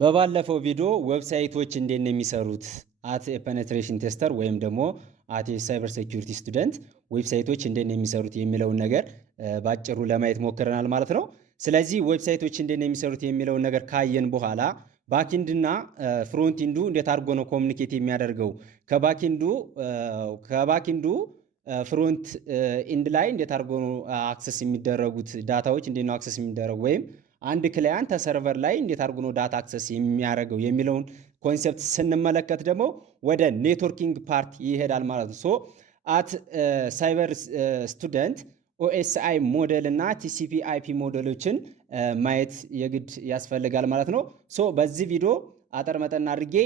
በባለፈው ቪዲዮ ዌብሳይቶች እንዴት ነው የሚሰሩት አት ፔኔትሬሽን ቴስተር ወይም ደግሞ አት ሳይበር ሴኩሪቲ ስቱደንት ዌብሳይቶች እንዴት ነው የሚሰሩት የሚለውን ነገር ባጭሩ ለማየት ሞክረናል ማለት ነው። ስለዚህ ዌብሳይቶች እንዴት ነው የሚሰሩት የሚለውን ነገር ካየን በኋላ ባክኢንድ እና ፍሮንት ኢንዱ እንዴት አድርጎ ነው ኮሚኒኬት የሚያደርገው ከባክኢንዱ ፍሮንት ኢንድ ላይ እንዴት አድርጎ ነው አክሰስ የሚደረጉት ዳታዎች እንዴት ነው አክሰስ የሚደረጉ ወይም አንድ ክላይንት ሰርቨር ላይ እንዴት አድርጎ ነው ዳታ አክሰስ የሚያደርገው የሚለውን ኮንሴፕት ስንመለከት ደግሞ ወደ ኔትወርኪንግ ፓርት ይሄዳል ማለት ነው። ሶ አት ሳይበር ስቱደንት ኦኤስአይ ሞዴል እና ቲሲፒ አይፒ ሞዴሎችን ማየት የግድ ያስፈልጋል ማለት ነው። ሶ በዚህ ቪዲዮ አጠር መጠን አድርጌ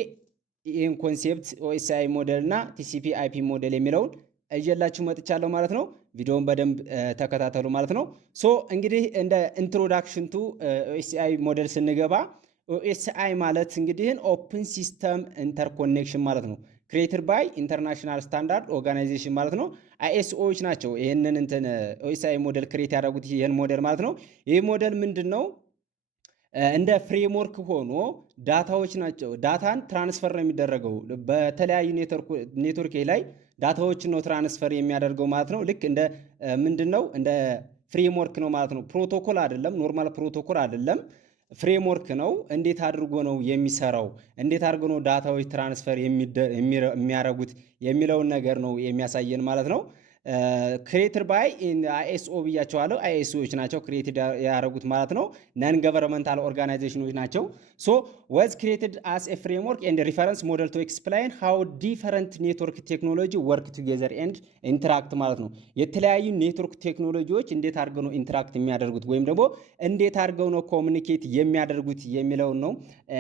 ይህን ኮንሴፕት ኦኤስአይ ሞዴል እና ቲሲፒ አይፒ ሞዴል የሚለውን እየላችሁ መጥቻለሁ ማለት ነው። ቪዲዮውን በደንብ ተከታተሉ ማለት ነው። ሶ እንግዲህ እንደ ኢንትሮዳክሽን ቱ ኦኤስአይ ሞዴል ስንገባ ኦኤስአይ ማለት እንግዲህ ኦፕን ሲስተም ኢንተርኮኔክሽን ማለት ነው። ክሬትድ ባይ ኢንተርናሽናል ስታንዳርድ ኦርጋናይዜሽን ማለት ነው። አይኤስኦዎች ናቸው ይህንን ኦኤስአይ ሞዴል ክሬት ያደረጉት ይህን ሞዴል ማለት ነው። ይህ ሞዴል ምንድን ነው? እንደ ፍሬምወርክ ሆኖ ዳታዎች ናቸው። ዳታን ትራንስፈር ነው የሚደረገው በተለያዩ ኔትወርክ ላይ ዳታዎችን ነው ትራንስፈር የሚያደርገው ማለት ነው። ልክ እንደ ምንድን ነው እንደ ፍሬምወርክ ነው ማለት ነው። ፕሮቶኮል አይደለም፣ ኖርማል ፕሮቶኮል አይደለም፣ ፍሬምወርክ ነው። እንዴት አድርጎ ነው የሚሰራው፣ እንዴት አድርጎ ነው ዳታዎች ትራንስፈር የሚያደርጉት የሚለውን ነገር ነው የሚያሳየን ማለት ነው። ክሬትድ ባይ አይኤስኦ ብያቸዋለሁ። አይኤስኦዎች ናቸው ክሬትድ ያደረጉት ማለት ነው። ነን ገቨርንመንታል ኦርጋናይዜሽኖች ናቸው። ሶ ወዝ ክሬትድ አስ ኤ ፍሬምወርክ ኤንድ ሪፈረንስ ሞዴል ቱ ኤክስፕላይን ሃው ዲፈረንት ኔትወርክ ቴክኖሎጂ ወርክ ቱጌዘር ኤንድ ኢንተራክት ማለት ነው። የተለያዩ ኔትወርክ ቴክኖሎጂዎች እንዴት አድርገው ነው ኢንተራክት የሚያደርጉት ወይም ደግሞ እንዴት አድርገው ነው ኮሚኒኬት የሚያደርጉት የሚለውን ነው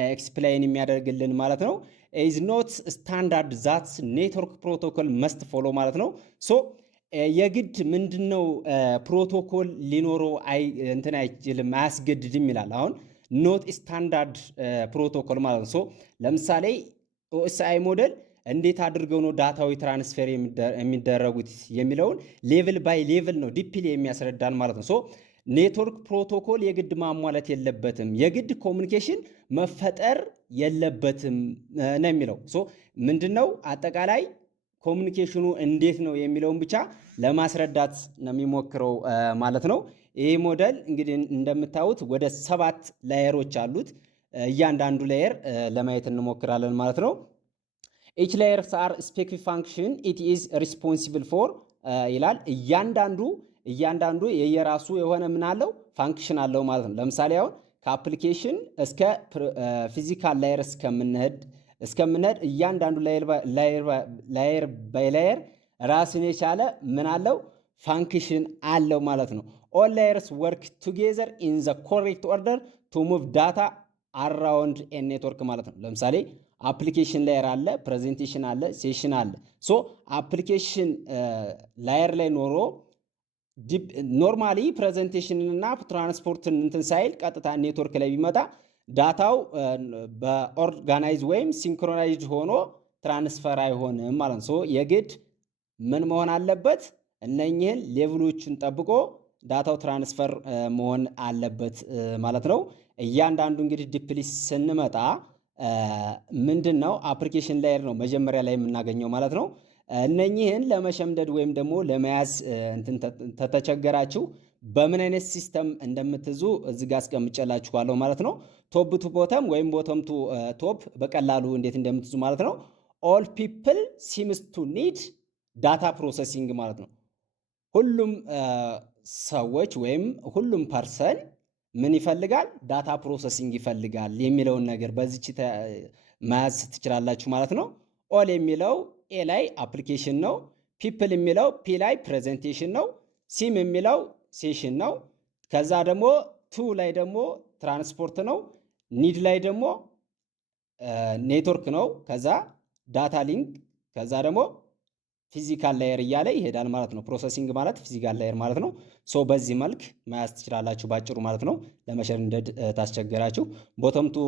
ኤክስፕላይን የሚያደርግልን ማለት ነው። ኢዝ ኖት ስታንዳርድ ዛት ኔትወርክ ፕሮቶኮል መስት ፎሎ ማለት ነው። ሶ የግድ ምንድነው ፕሮቶኮል ሊኖረው እንትን አይችልም አያስገድድም ይላል። አሁን ኖት ስታንዳርድ ፕሮቶኮል ማለት ነው። ሶ ለምሳሌ ኦኤስአይ ሞዴል እንዴት አድርገው ነው ዳታዊ ትራንስፈር የሚደረጉት የሚለውን ሌቭል ባይ ሌቭል ነው ዲፕሊ የሚያስረዳን ማለት ነው። ሶ ኔትወርክ ፕሮቶኮል የግድ ማሟላት የለበትም፣ የግድ ኮሚኒኬሽን መፈጠር የለበትም ነው የሚለው። ሶ ምንድነው አጠቃላይ ኮሚኒኬሽኑ እንዴት ነው የሚለውን ብቻ ለማስረዳት ነው የሚሞክረው ማለት ነው። ይህ ሞዴል እንግዲህ እንደምታዩት ወደ 7 ላየሮች አሉት። እያንዳንዱ ላየር ለማየት እንሞክራለን ማለት ነው። ኢች ላየርስ አር ስፔሲፊክ ፋንክሽን ኢት ኢዝ ሪስፖንሲብል ፎር ይላል። እያንዳንዱ የየራሱ የሆነ ምን አለው ፋንክሽን አለው ማለት ነው። ለምሳሌ አሁን ከአፕሊኬሽን እስከ ፊዚካል ላየር እስከምንሄድ እያንዳንዱ ላየር ባይ ላየር ራስን የቻለ ምን አለው ፋንክሽን አለው ማለት ነው። ኦል ላየርስ ወርክ ቱጌዘር ኢን ዘ ኮሬክት ኦርደር ቱ ሙቭ ዳታ አራውንድ ኤ ኔትወርክ ማለት ነው። ለምሳሌ አፕሊኬሽን ላየር አለ፣ ፕሬዘንቴሽን አለ፣ ሴሽን አለ። ሶ አፕሊኬሽን ላየር ላይ ኖሮ ኖርማሊ ፕሬዘንቴሽንና ትራንስፖርትን እንትን ሳይል ቀጥታ ኔትወርክ ላይ ቢመጣ ዳታው በኦርጋናይዝ ወይም ሲንክሮናይዝድ ሆኖ ትራንስፈር አይሆንም ማለት ነው። የግድ ምን መሆን አለበት? እነኝህን ሌቭሎቹን ጠብቆ ዳታው ትራንስፈር መሆን አለበት ማለት ነው። እያንዳንዱ እንግዲህ ዲፕሊ ስንመጣ ምንድን ነው አፕሊኬሽን ላየር ነው መጀመሪያ ላይ የምናገኘው ማለት ነው። እነኝህን ለመሸምደድ ወይም ደግሞ ለመያዝ ተተቸገራችሁ በምን አይነት ሲስተም እንደምትይዙ እዚህ ጋር አስቀምጬላችኋለሁ ማለት ነው። ቶፕ ቱ ቦተም ወይም ቦተም ቱ ቶፕ በቀላሉ እንዴት እንደምትይዙ ማለት ነው። ኦል ፒፕል ሲምስ ቱ ኒድ ዳታ ፕሮሰሲንግ ማለት ነው። ሁሉም ሰዎች ወይም ሁሉም ፐርሰን ምን ይፈልጋል? ዳታ ፕሮሰሲንግ ይፈልጋል የሚለውን ነገር በዚች መያዝ ትችላላችሁ ማለት ነው። ኦል የሚለው ኤ ላይ አፕሊኬሽን ነው። ፒፕል የሚለው ፒ ላይ ፕሬዘንቴሽን ነው። ሲም የሚለው ሴሽን ነው። ከዛ ደግሞ ቱ ላይ ደግሞ ትራንስፖርት ነው። ኒድ ላይ ደግሞ ኔትወርክ ነው። ከዛ ዳታ ሊንክ፣ ከዛ ደግሞ ፊዚካል ላየር እያለ ይሄዳል ማለት ነው። ፕሮሰሲንግ ማለት ፊዚካል ላየር ማለት ነው። ሶ በዚህ መልክ መያዝ ትችላላችሁ ባጭሩ ማለት ነው። ለመሸምደድ ታስቸገራችሁ። ቦተም ቱ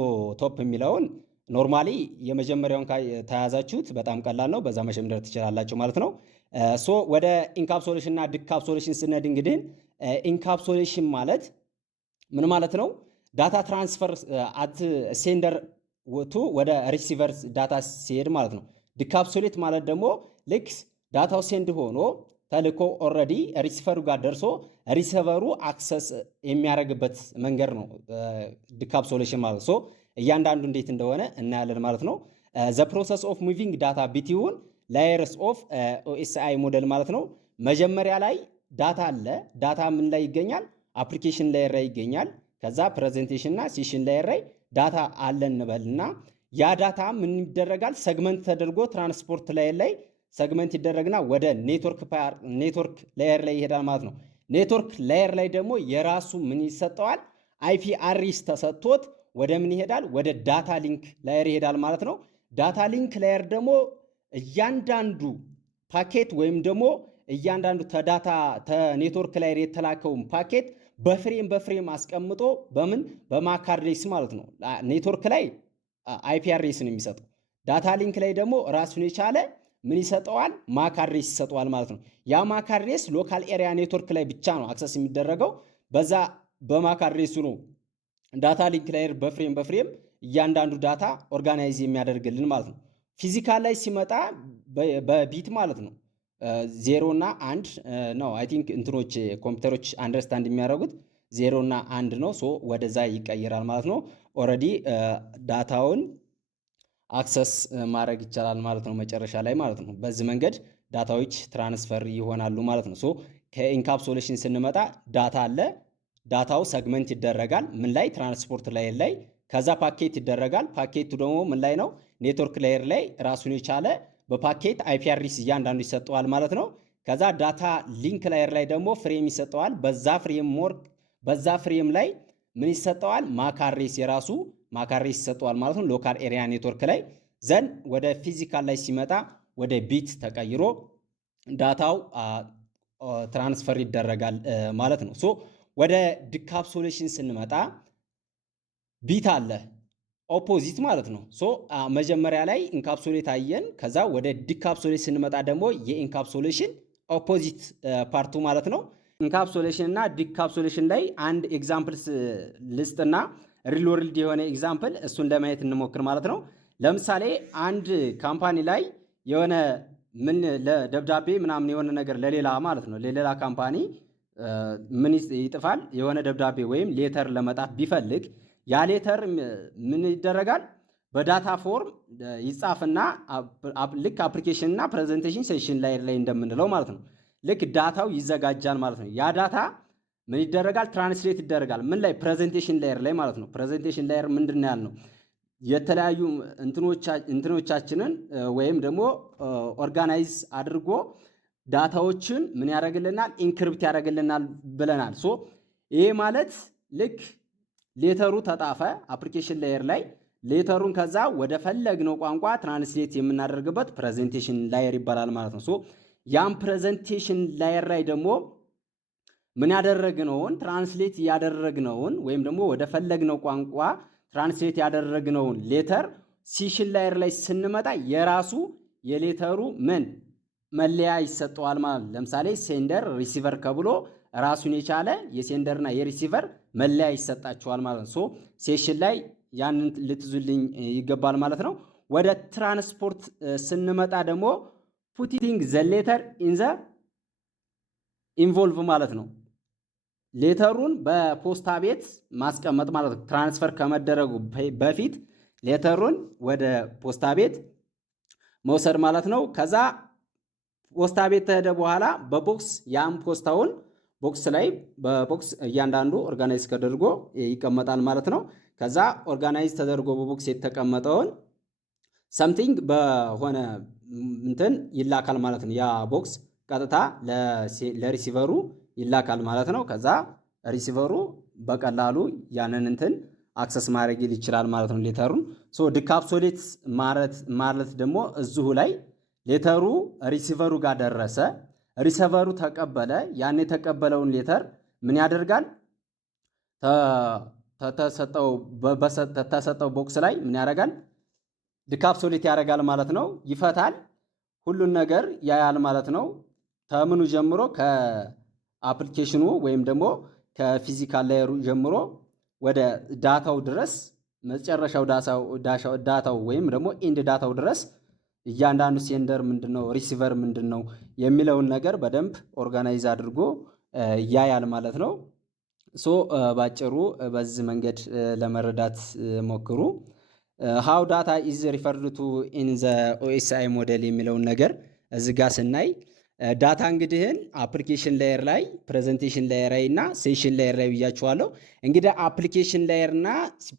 ቶፕ የሚለውን ኖርማሊ የመጀመሪያውን ተያዛችሁት በጣም ቀላል ነው። በዛ መሸምደድ ትችላላችሁ ማለት ነው። ሶ ወደ ኢንካፕሱሌሽን እና ዲካፕሱሌሽን ስነድ እንግዲህ ኢንካፕሱሌሽን ማለት ምን ማለት ነው? ዳታ ትራንስፈር አት ሴንደር ወደ ሪሲቨር ዳታ ሲሄድ ማለት ነው። ዲካፕሱሌት ማለት ደግሞ ልክ ዳታው ሴንድ ሆኖ ተልኮ ኦልሬዲ ሪሲቨሩ ጋር ደርሶ ሪሲቨሩ አክሰስ የሚያደርግበት መንገድ ነው ዲካፕሱሌሽን ማለት ነው። እያንዳንዱ እንዴት እንደሆነ እናያለን ማለት ነው። ዘ ፕሮሰስ ኦፍ ሙቪንግ ዳታ ቢትዊን ላየርስ ኦፍ ኦኤስአይ ሞዴል ማለት ነው። መጀመሪያ ላይ ዳታ አለ። ዳታ ምን ላይ ይገኛል? አፕሊኬሽን ላየር ላይ ይገኛል። ከዛ ፕሬዘንቴሽን እና ሴሽን ላየር ላይ ዳታ አለ እንበልና ያ ዳታ ምን ይደረጋል? ሰግመንት ተደርጎ ትራንስፖርት ላየር ላይ ሰግመንት ይደረግና ወደ ኔትወርክ ላየር ላይ ይሄዳል ማለት ነው። ኔትወርክ ላየር ላይ ደግሞ የራሱ ምን ይሰጠዋል? አይፒ አድሬስ ተሰጥቶት ወደ ምን ይሄዳል? ወደ ዳታ ሊንክ ላየር ይሄዳል ማለት ነው። ዳታ ሊንክ ላየር ደግሞ እያንዳንዱ ፓኬት ወይም ደግሞ እያንዳንዱ ተኔትወርክ ላየር የተላከውን ፓኬት በፍሬም አስቀምጦ በምን በማክ አድሬስ ማለት ነው። ኔትወርክ ላይ አይፒ አድሬስ ነው የሚሰጠው። ዳታ ሊንክ ላይ ደግሞ ራሱን የቻለ ምን ይሰጠዋል? ማክ አድሬስ ይሰጠዋል ማለት ነው። ያ ማክ አድሬስ ሎካል ኤሪያ ኔትወርክ ላይ ብቻ ነው አክሰስ የሚደረገው። በዛ በማክ አድሬሱ ነው ዳታ ሊንክ ላየር በፍሬም እያንዳንዱ ዳታ ኦርጋናይዝ የሚያደርግልን ማለት ነው። ፊዚካል ላይ ሲመጣ በቢት ማለት ነው 0 እና 1 ነው። አይ ቲንክ እንትኖች ኮምፒውተሮች አንደርስታንድ የሚያደርጉት 0 እና 1 ነው። ሶ ወደዛ ይቀይራል ማለት ነው። ኦልሬዲ ዳታውን አክሰስ ማድረግ ይቻላል ማለት ነው መጨረሻ ላይ ማለት ነው። በዚህ መንገድ ዳታዎች ትራንስፈር ይሆናሉ ማለት ነው። ሶ ከኢንካፕሱሌሽን ስንመጣ ዳታ አለ። ዳታው ሰግመንት ይደረጋል ምን ላይ? ትራንስፖርት ላየር ላይ። ከዛ ፓኬት ይደረጋል። ፓኬቱ ደግሞ ምን ላይ ነው? ኔትወርክ ላየር ላይ ራሱን የቻለ በፓኬት አይፒ አድሬስ እያንዳንዱ ይሰጠዋል ማለት ነው። ከዛ ዳታ ሊንክ ላየር ላይ ደግሞ ፍሬም ይሰጠዋል። በዛ ፍሬም ላይ ምን ይሰጠዋል? ማክ አድሬስ የራሱ ማክ አድሬስ ይሰጠዋል ማለት ነው። ሎካል ኤሪያ ኔትወርክ ላይ ዘንድ ወደ ፊዚካል ላይ ሲመጣ ወደ ቢት ተቀይሮ ዳታው ትራንስፈር ይደረጋል ማለት ነው። ሶ ወደ ዲካፕሱሌሽን ስንመጣ ቢት አለ ኦፖዚት ማለት ነው። ሶ መጀመሪያ ላይ ኢንካፕሱሌት አየን። ከዛ ወደ ዲካፕሱሌት ስንመጣ ደግሞ የኢንካፕሱሌሽን ኦፖዚት ፓርቱ ማለት ነው። ኢንካፕሱሌሽን እና ዲካፕሱሌሽን ላይ አንድ ኤግዛምፕል ልስጥና ሪል ወርልድ የሆነ ኤግዛምፕል እሱን ለማየት እንሞክር ማለት ነው። ለምሳሌ አንድ ካምፓኒ ላይ የሆነ ምን ለደብዳቤ ምናምን የሆነ ነገር ለሌላ ማለት ነው ለሌላ ካምፓኒ ምን ይጥፋል? የሆነ ደብዳቤ ወይም ሌተር ለመጣፍ ቢፈልግ ያ ሌተር ምን ይደረጋል? በዳታ ፎርም ይጻፍና ልክ አፕሊኬሽን እና ፕሬዘንቴሽን ሴሽን ላይ እንደምንለው ማለት ነው ልክ ዳታው ይዘጋጃል ማለት ነው። ያ ዳታ ምን ይደረጋል? ትራንስሌት ይደረጋል ምን ላይ? ፕሬዘንቴሽን ላየር ላይ ማለት ነው። ፕሬዘንቴሽን ላየር ምንድን ነው ያልነው? የተለያዩ እንትኖቻችንን ወይም ደግሞ ኦርጋናይዝ አድርጎ ዳታዎችን ምን ያደርግልናል? ኢንክሪፕት ያደርግልናል ብለናል። ሶ ይሄ ማለት ልክ ሌተሩ ተጣፈ አፕሊኬሽን ላየር ላይ ሌተሩን ከዛ ወደ ፈለግነው ቋንቋ ትራንስሌት የምናደርግበት ፕሬዘንቴሽን ላየር ይባላል ማለት ነው። ሶ ያም ፕሬዘንቴሽን ላየር ላይ ደግሞ ምን ያደረግነውን ትራንስሌት ያደረግነውን ወይም ደግሞ ወደ ፈለግነው ቋንቋ ትራንስሌት ያደረግነውን ሌተር ሴሽን ላየር ላይ ስንመጣ የራሱ የሌተሩ ምን መለያ ይሰጠዋል ማለት ነው። ለምሳሌ ሴንደር ሪሲቨር ከብሎ ራሱን የቻለ የሴንደርና የሪሲቨር መለያ ይሰጣቸዋል ማለት ነው። ሶ ሴሽን ላይ ያንን ልትዙልኝ ይገባል ማለት ነው። ወደ ትራንስፖርት ስንመጣ ደግሞ ፑቲንግ ዘ ሌተር ኢን ዘ ኢንቮልቭ ማለት ነው። ሌተሩን በፖስታ ቤት ማስቀመጥ ማለት ነው። ትራንስፈር ከመደረጉ በፊት ሌተሩን ወደ ፖስታ ቤት መውሰድ ማለት ነው። ከዛ ፖስታ ቤት ተሄደ በኋላ በቦክስ ያም ፖስታውን ቦክስ ላይ በቦክስ እያንዳንዱ ኦርጋናይዝ ተደርጎ ይቀመጣል ማለት ነው። ከዛ ኦርጋናይዝ ተደርጎ በቦክስ የተቀመጠውን ሰምቲንግ በሆነ እንትን ይላካል ማለት ነው። ያ ቦክስ ቀጥታ ለሪሲቨሩ ይላካል ማለት ነው። ከዛ ሪሲቨሩ በቀላሉ ያንን እንትን አክሰስ ማድረግ ይችላል ማለት ነው ሌተሩን። ሶ ዲካፕሱሌት ማለት ደግሞ እዚሁ ላይ ሌተሩ ሪሲቨሩ ጋር ደረሰ፣ ሪሲቨሩ ተቀበለ። ያን የተቀበለውን ሌተር ምን ያደርጋል? ተሰጠው ቦክስ ላይ ምን ያደርጋል? ዲካፕሱሌት ያደርጋል ማለት ነው። ይፈታል፣ ሁሉን ነገር ያያል ማለት ነው። ከምኑ ጀምሮ ከአፕሊኬሽኑ ወይም ደግሞ ከፊዚካል ላየሩ ጀምሮ ወደ ዳታው ድረስ መጨረሻው ዳታው ወይም ደግሞ ኢንድ ዳታው ድረስ እያንዳንዱ ሴንደር ምንድነው ሪሲቨር ምንድነው የሚለውን ነገር በደንብ ኦርጋናይዝ አድርጎ ያያል ማለት ነው። ሶ ባጭሩ በዚህ መንገድ ለመረዳት ሞክሩ። ሃው ዳታ ኢዝ ሪፈርድ ቱ ኢን ዘ ኦኤስአይ ሞዴል የሚለውን ነገር እዚህ ጋር ስናይ ዳታ እንግዲህን አፕሊኬሽን ላየር ላይ ፕሬዘንቴሽን ላየር ላይ እና ሴሽን ላየር ላይ ብያችኋለሁ። እንግዲህ አፕሊኬሽን ላየር እና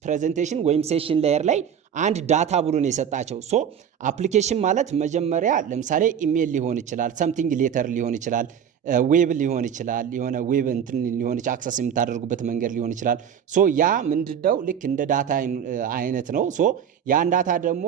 ፕሬዘንቴሽን ወይም ሴሽን ላየር ላይ አንድ ዳታ ብሎ ነው የሰጣቸው። ሶ አፕሊኬሽን ማለት መጀመሪያ ለምሳሌ ኢሜል ሊሆን ይችላል፣ ሰምቲንግ ሌተር ሊሆን ይችላል፣ ዌብ ሊሆን ይችላል፣ የሆነ ዌብ እንትን ሊሆን ይችላል፣ አክሰስ የምታደርጉበት መንገድ ሊሆን ይችላል። ሶ ያ ምንድነው ልክ እንደ ዳታ አይነት ነው። ሶ ያን ዳታ ደግሞ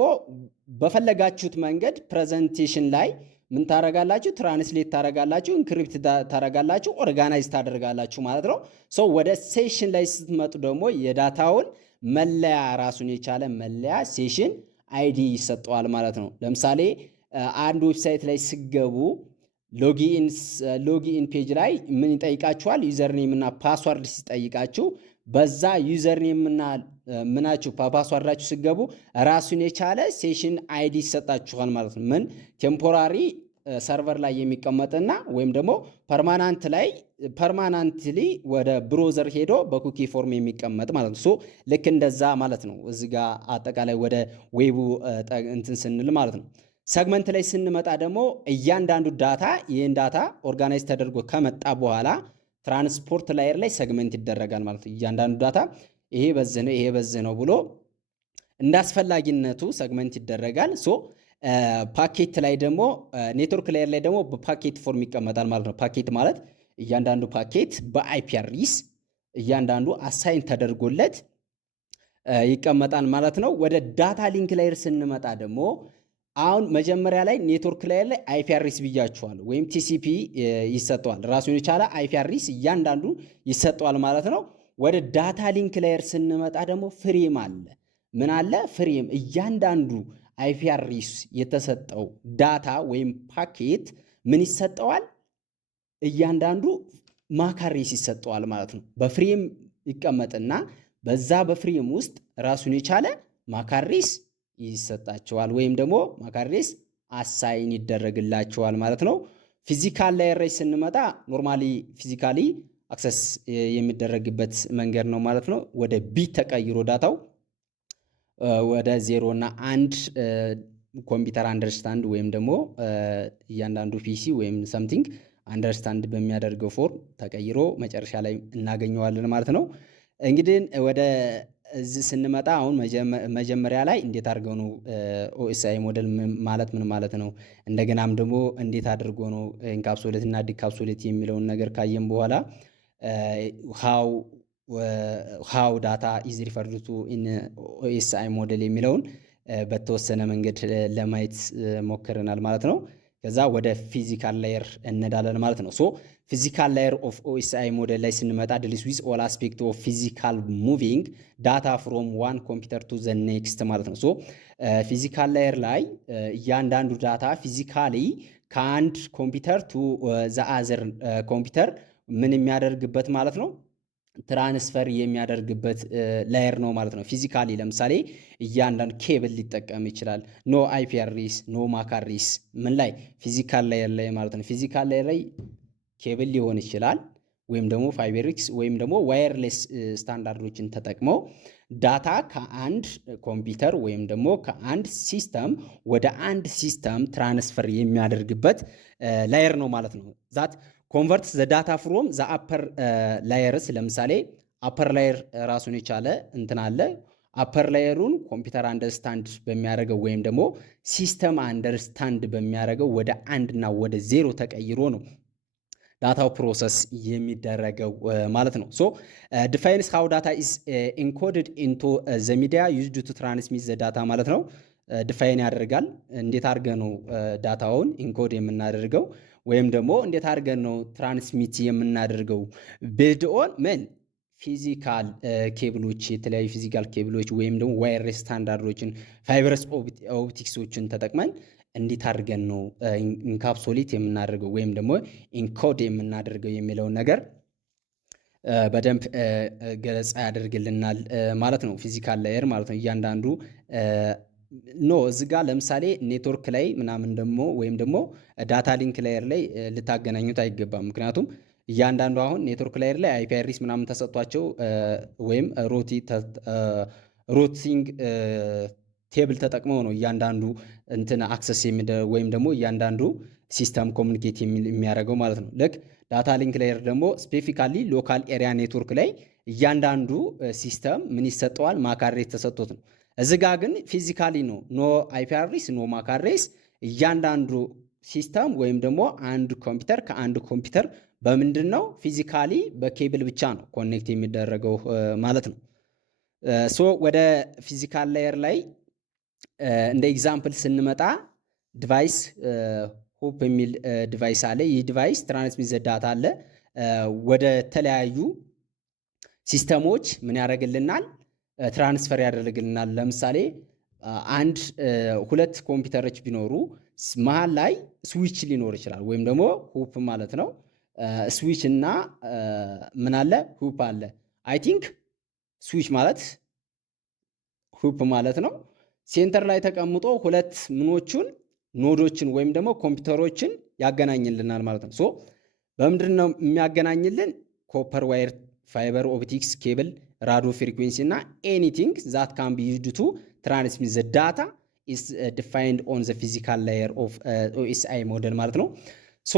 በፈለጋችሁት መንገድ ፕሬዘንቴሽን ላይ ምን ታረጋላችሁ? ትራንስሌት ታረጋላችሁ፣ ኢንክሪፕት ታረጋላችሁ፣ ኦርጋናይዝ ታደርጋላችሁ ማለት ነው። ሶ ወደ ሴሽን ላይ ስትመጡ ደግሞ የዳታውን መለያ ራሱን የቻለ መለያ ሴሽን አይዲ ይሰጠዋል ማለት ነው። ለምሳሌ አንድ ዌብሳይት ላይ ስገቡ ሎጊኢን ፔጅ ላይ ምን ይጠይቃችኋል? ዩዘርኔም እና ፓስዋርድ ሲጠይቃችሁ በዛ ዩዘርኔም እና ምናችሁ ፓስዋርዳችሁ ስገቡ ራሱን የቻለ ሴሽን አይዲ ይሰጣችኋል ማለት ነው። ምን ቴምፖራሪ ሰርቨር ላይ የሚቀመጥና ወይም ደግሞ ፐርማናንትሊ ወደ ብሮዘር ሄዶ በኩኪ ፎርም የሚቀመጥ ማለት ነው። ሶ ልክ እንደዛ ማለት ነው። እዚህ ጋር አጠቃላይ ወደ ዌቡ እንትን ስንል ማለት ነው። ሰግመንት ላይ ስንመጣ ደግሞ እያንዳንዱ ዳታ ይህን ዳታ ኦርጋናይዝ ተደርጎ ከመጣ በኋላ ትራንስፖርት ላየር ላይ ሰግመንት ይደረጋል ማለት ነው። እያንዳንዱ ዳታ ይሄ በዚህ ነው፣ ይሄ በዚህ ነው ብሎ እንዳስፈላጊነቱ ሰግመንት ይደረጋል። ሶ ፓኬት ላይ ደግሞ ኔትወርክ ላየር ላይ ደግሞ በፓኬት ፎርም ይቀመጣል ማለት ነው። ፓኬት ማለት እያንዳንዱ ፓኬት በአይፒ አድሬስ እያንዳንዱ አሳይን ተደርጎለት ይቀመጣል ማለት ነው። ወደ ዳታ ሊንክ ላየር ስንመጣ ደግሞ አሁን መጀመሪያ ላይ ኔትወርክ ላየር ላይ አይፒ አድሬስ ብያችኋል፣ ወይም ቲሲፒ ይሰጠዋል። ራሱን የቻለ አይፒ አድሬስ እያንዳንዱ ይሰጠዋል ማለት ነው። ወደ ዳታ ሊንክ ላየር ስንመጣ ደግሞ ፍሬም አለ። ምን አለ? ፍሬም። እያንዳንዱ አይፒ አድሬስ የተሰጠው ዳታ ወይም ፓኬት ምን ይሰጠዋል? እያንዳንዱ ማክ አድሬስ ይሰጠዋል ማለት ነው። በፍሬም ይቀመጥና በዛ በፍሬም ውስጥ ራሱን የቻለ ማክ አድሬስ ይሰጣቸዋል ወይም ደግሞ ማክ አድሬስ አሳይን ይደረግላቸዋል ማለት ነው። ፊዚካል ላየር ላይ ስንመጣ ኖርማሊ ፊዚካሊ አክሰስ የሚደረግበት መንገድ ነው ማለት ነው። ወደ ቢት ተቀይሮ ዳታው ወደ 0 እና 1 ኮምፒውተር አንደርስታንድ ወይም ደግሞ እያንዳንዱ ፒሲ ወይም ሰምቲንግ አንደርስታንድ በሚያደርገው ፎርም ተቀይሮ መጨረሻ ላይ እናገኘዋለን ማለት ነው። እንግዲህ ወደ እዚህ ስንመጣ አሁን መጀመሪያ ላይ እንዴት አድርገው ነው ኦኤስአይ ሞዴል ማለት ምን ማለት ነው፣ እንደገናም ደግሞ እንዴት አድርጎ ነው ኢንካፕሱሌት እና ዲካፕሱሌት የሚለውን ነገር ካየን በኋላ ሃው ዳታ ኢዝ ሪፈርድ ቱ ኢን ኦኤስአይ ሞዴል የሚለውን በተወሰነ መንገድ ለማየት ሞክረናል ማለት ነው። ከዛ ወደ ፊዚካል ላየር እንሄዳለን ማለት ነው። ሶ ፊዚካል ላየር ኦፍ ኦኤስአይ ሞዴል ላይ ስንመጣ ዲልስ ዊዝ ኦል አስፔክት ኦፍ ፊዚካል ሙቪንግ ዳታ ፍሮም ዋን ኮምፒውተር ቱ ዘ ኔክስት ማለት ነው። ሶ ፊዚካል ላየር ላይ እያንዳንዱ ዳታ ፊዚካሊ ከአንድ ኮምፒውተር ቱ ዘ አዘር ኮምፒውተር ምን የሚያደርግበት ማለት ነው ትራንስፈር የሚያደርግበት ላየር ነው ማለት ነው። ፊዚካሊ ለምሳሌ እያንዳንዱ ኬብል ሊጠቀም ይችላል። ኖ አይፒ አድሬስ ኖ ማክ አድሬስ ምን ላይ ፊዚካል ላየር ላይ ማለት ነው። ፊዚካል ላየር ላይ ኬብል ሊሆን ይችላል ወይም ደግሞ ፋይበሪክስ ወይም ደግሞ ዋየርሌስ ስታንዳርዶችን ተጠቅመው ዳታ ከአንድ ኮምፒውተር ወይም ደግሞ ከአንድ ሲስተም ወደ አንድ ሲስተም ትራንስፈር የሚያደርግበት ላየር ነው ማለት ነው። ዛት ኮንቨርትስ ዘ ዳታ ፍሮም ዘ አፐር ላየርስ። ለምሳሌ አፐር ላየር ራሱን የቻለ እንትን አለ። አፐር ላየሩን ኮምፒውተር አንደርስታንድ በሚያደርገው ወይም ደግሞ ሲስተም አንደርስታንድ በሚያደርገው ወደ አንድ እና ወደ 0 ተቀይሮ ነው ዳታው ፕሮሰስ የሚደረገው ማለት ነው። ሶ ዲፋይንስ ሃው ዳታ ኢዝ ኢንኮድድ ኢንቱ ዘ ሚዲያ ዩዝድ ቱ ትራንስሚት ዘ ዳታ ማለት ነው። ዲፋይን ያደርጋል። እንዴት አድርገን ነው ዳታውን ኢንኮድ የምናደርገው ወይም ደግሞ እንዴት አድርገን ነው ትራንስሚት የምናደርገው? ቤዝድ ኦን ምን ፊዚካል ኬብሎች፣ የተለያዩ ፊዚካል ኬብሎች ወይም ደግሞ ዋይርሌስ ስታንዳርዶችን ፋይበረስ ኦፕቲክሶችን ተጠቅመን እንዴት አድርገን ነው ኢንካፕሱሌት የምናደርገው ወይም ደግሞ ኢንኮድ የምናደርገው የሚለውን ነገር በደንብ ገለጻ ያደርግልናል ማለት ነው። ፊዚካል ላየር ማለት ነው። እያንዳንዱ እዚህ ጋር ለምሳሌ ኔትወርክ ላይ ምናምን ደግሞ ወይም ደግሞ ዳታ ሊንክ ላየር ላይ ልታገናኙት አይገባም። ምክንያቱም እያንዳንዱ አሁን ኔትወርክ ላየር ላይ አይፒ አድሬስ ምናምን ተሰጧቸው ወይም ሩቲንግ ቴብል ተጠቅመው ነው እያንዳንዱ እንትን አክሰስ ወይም ደግሞ እያንዳንዱ ሲስተም ኮሚኒኬት የሚያደርገው ማለት ነው። ልክ ዳታ ሊንክ ላየር ደግሞ ስፔሲፊካሊ ሎካል ኤሪያ ኔትወርክ ላይ እያንዳንዱ ሲስተም ምን ይሰጠዋል? ማክ አድሬስ ተሰጥቶት ነው። እዚ ጋ ግን ፊዚካሊ ነው። ኖ አይፒ አድሬስ ኖ ማክ አድሬስ። እያንዳንዱ ሲስተም ወይም ደግሞ አንድ ኮምፒውተር ከአንድ ኮምፒውተር በምንድን ነው ፊዚካሊ በኬብል ብቻ ነው ኮኔክት የሚደረገው ማለት ነው። ሶ ወደ ፊዚካል ላየር ላይ እንደ ኤግዛምፕል ስንመጣ ዲቫይስ ሆፕ የሚል ዲቫይስ አለ። ይህ ዲቫይስ ትራንስሚት ዳታ አለ ወደ ተለያዩ ሲስተሞች ምን ያደርግልናል? ትራንስፈር ያደርግልናል። ለምሳሌ ሁለት ኮምፒውተሮች ቢኖሩ መሀል ላይ ስዊች ሊኖር ይችላል፣ ወይም ደግሞ ሁፕ ማለት ነው። ስዊች እና ምን አለ? ሁፕ አለ። አይ ቲንክ ስዊች ማለት ሁፕ ማለት ነው። ሴንተር ላይ ተቀምጦ ሁለት ኖዶችን ወይም ደግሞ ኮምፒውተሮችን ያገናኝልናል ማለት ነው። ሶ በምንድን ነው የሚያገናኝልን? ኮፐር ዋይር፣ ፋይበር ኦፕቲክስ ኬብል፣ ራዲዮ ፍሪኩዌንሲ እና ኤኒቲንግ ዛት ካን ቢ ዩዝድ ቱ ትራንስሚት ዘ ዳታ ኢስ ዲፋይንድ ኦን ዘ ፊዚካል ላየር ኦፍ ኦኤስአይ ሞዴል ማለት ነው። ሶ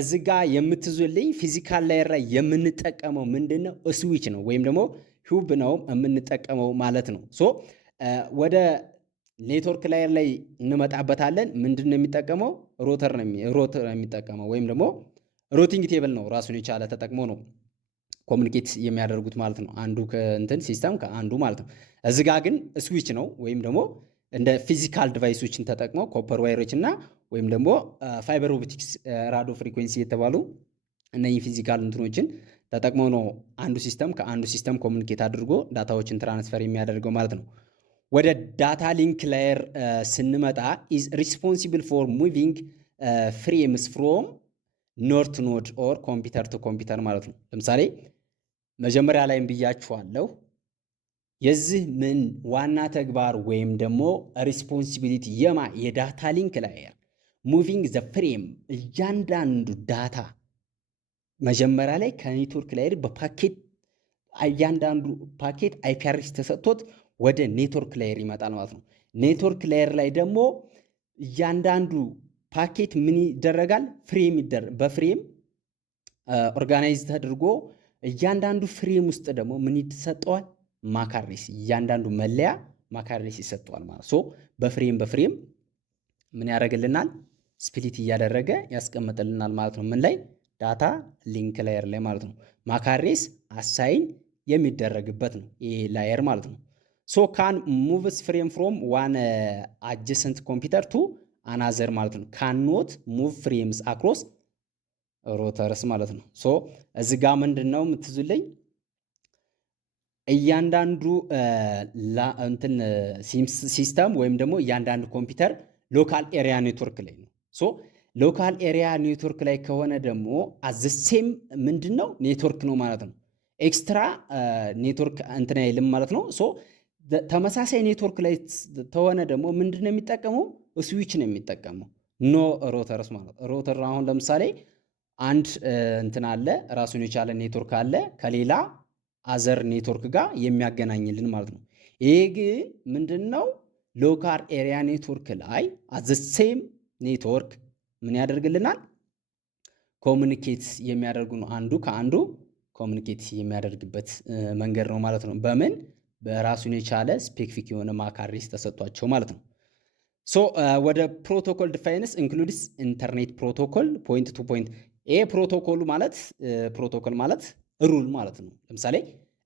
እዚ ጋ የምትዙልኝ ፊዚካል ላየር ላይ የምንጠቀመው ምንድን ነው? ስዊች ነው ወይም ደግሞ ሁብ ነው የምንጠቀመው ማለት ነው። ሶ ወደ ኔትወርክ ላየር ላይ እንመጣበታለን። ምንድን ነው የሚጠቀመው? ሮተር ነው የሚጠቀመው ወይም ደግሞ ሩቲንግ ቴብል ነው ራሱን የቻለ ተጠቅሞ ነው ኮሚኒኬት የሚያደርጉት ማለት ነው። አንዱ ከእንትን ሲስተም ከአንዱ ማለት ነው። እዚ ጋ ግን ስዊች ነው ወይም ደግሞ እንደ ፊዚካል ዲቫይሶችን ተጠቅመው ኮፐር ዋይሮች እና ወይም ደግሞ ፋይበር ኦፕቲክስ፣ ራዲዮ ፍሪኩዌንሲ የተባሉ እነዚህ ፊዚካል እንትኖችን ተጠቅመው ነው አንዱ ሲስተም ከአንዱ ሲስተም ኮሚኒኬት አድርጎ ዳታዎችን ትራንስፈር የሚያደርገው ማለት ነው። ወደ ዳታ ሊንክ ላየር ስንመጣ ኢዝ ሪስፖንሲብል ፎር ሙቪንግ ፍሬምስ ፍሮም ኖድ ቱ ኖድ ኦር ኮምፒውተር ቱ ኮምፒውተር ማለት ነው። ለምሳሌ መጀመሪያ ላይም ብያችኋለሁ። የዚህ ምን ዋና ተግባር ወይም ደግሞ ሪስፖንሲቢሊቲ የዳታ ሊንክ ላየር ሙቪንግ ዘ ፍሬም እያንዳንዱ ዳታ መጀመሪያ ላይ ከኔትወርክ ላየር በፓኬት እያንዳንዱ ፓኬት አይፒ አድሬስ ተሰጥቶት ወደ ኔትወርክ ላየር ይመጣል ማለት ነው። ኔትወርክ ላየር ላይ ደግሞ እያንዳንዱ ፓኬት ምን ይደረጋል? በፍሬም ኦርጋናይዝ ተደርጎ እያንዳንዱ ፍሬም ውስጥ ደግሞ ምን ይሰጠዋል? ማክ አድሬስ። እያንዳንዱ መለያ ማክ አድሬስ ይሰጠዋል ማለት ሶ በፍሬም ምን ያደርግልናል? ስፕሊት እያደረገ ያስቀምጥልናል ማለት ነው። ምን ላይ? ዳታ ሊንክ ላየር ላይ ማለት ነው። ማክ አድሬስ አሳይን የሚደረግበት ነው ይሄ ላየር ማለት ነው። ሶ ካን ሙቭስ ፍሬም ፍሮም ዋን አጀሰንት ኮምፒውተር ቱ አናዘር ማለት ነው። ካን ኖት ሙቭ ፍሬምስ አክሮስ ሮተርስ ማለት ነው። ሶ እዚ ጋ ምንድን ነው የምትዙልኝ? እያንዳንዱ እንትን ሲስተም ወይም ደግሞ እያንዳንዱ ኮምፒውተር ሎካል ኤሪያ ኔትወርክ ላይ ነው። ሶ ሎካል ኤሪያ ኔትወርክ ላይ ከሆነ ደግሞ አዘሴም ምንድን ነው ኔትወርክ ነው ማለት ነው። ኤክስትራ ኔትወርክ እንትን አይልም ማለት ነው። ሶ ተመሳሳይ ኔትወርክ ላይ ተሆነ ደግሞ ምንድን ነው የሚጠቀመው? ስዊች ነው የሚጠቀመው፣ ኖ ሮተርስ ማለት ነው። ሮተር አሁን ለምሳሌ አንድ እንትን አለ፣ ራሱን የቻለ ኔትወርክ አለ ከሌላ አዘር ኔትወርክ ጋር የሚያገናኝልን ማለት ነው። ይሄ ግን ምንድን ነው? ሎካል ኤሪያ ኔትወርክ ላይ አዘሴም ኔትወርክ ምን ያደርግልናል? ኮሚኒኬት የሚያደርጉ ነው። አንዱ ከአንዱ ኮሚኒኬት የሚያደርግበት መንገድ ነው ማለት ነው። በምን? በራሱን የቻለ ስፔሲፊክ የሆነ ማክ አድሬስ ተሰጥቷቸው ማለት ነው። ሶ ወደ ፕሮቶኮል ዲፋይንስ ኢንክሉድስ ኢንተርኔት ፕሮቶኮል ፖይንት ቱ ፖይንት። ይሄ ፕሮቶኮል ማለት ሩል ማለት ነው። ለምሳሌ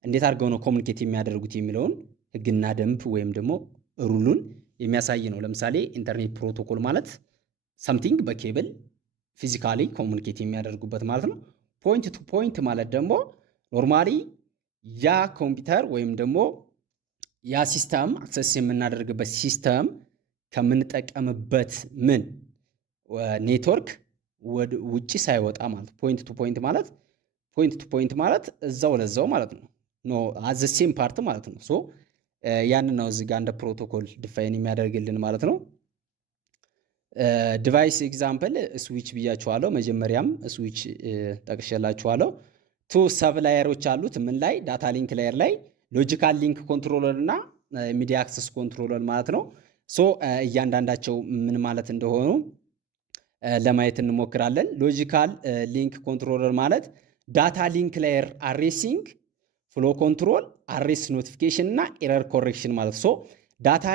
እንዴት አድርገው ነው ኮሚኒኬት የሚያደርጉት የሚለውን ህግና ደንብ ወይም ደግሞ ሩሉን የሚያሳይ ነው። ለምሳሌ ኢንተርኔት ፕሮቶኮል ማለት ሰምቲንግ በኬብል ፊዚካሊ ኮሚኒኬት የሚያደርጉበት ማለት ነው። ፖይንት ቱ ፖይንት ማለት ደግሞ ኖርማሊ ያ ኮምፒውተር ወይም ደግሞ ያ ሲስተም አክሰስ የምናደርግበት ሲስተም ከምንጠቀምበት ኔትወርክ ውጪ ሳይወጣ ማለት ፖይንት ቱ ፖይንት ማለት ፖይንት ቱ ፖይንት ማለት እዛው ለዛው ማለት ነው። ኖ አዘ ሴም ፓርት ማለት ነው። ሶ ያን ነው እዚህ ጋር እንደ ፕሮቶኮል ዲፋይን የሚያደርግልን ማለት ነው። ዲቫይስ ኤግዛምፕል ስዊች ብያችኋለሁ። መጀመሪያም ስዊች ጠቅሼላችኋለሁ። ቱ ሰብ ላየሮች አሉት። ምን ላይ? ዳታ ሊንክ ላየር ላይ ሎጂካል ሊንክ ኮንትሮለር እና ሚዲያ አክሰስ ኮንትሮለር ማለት ነው። ሶ እያንዳንዳቸው ምን ማለት እንደሆኑ ለማየት እንሞክራለን። ሎጂካል ሊንክ ኮንትሮለር ማለት ዳታ ሊንክ ላየር አሬሲንግ፣ ፍሎ ኮንትሮል፣ አሬስ ኖቲፊኬሽን እና ኤረር ኮሬክሽን ማለት ሶ ዳታ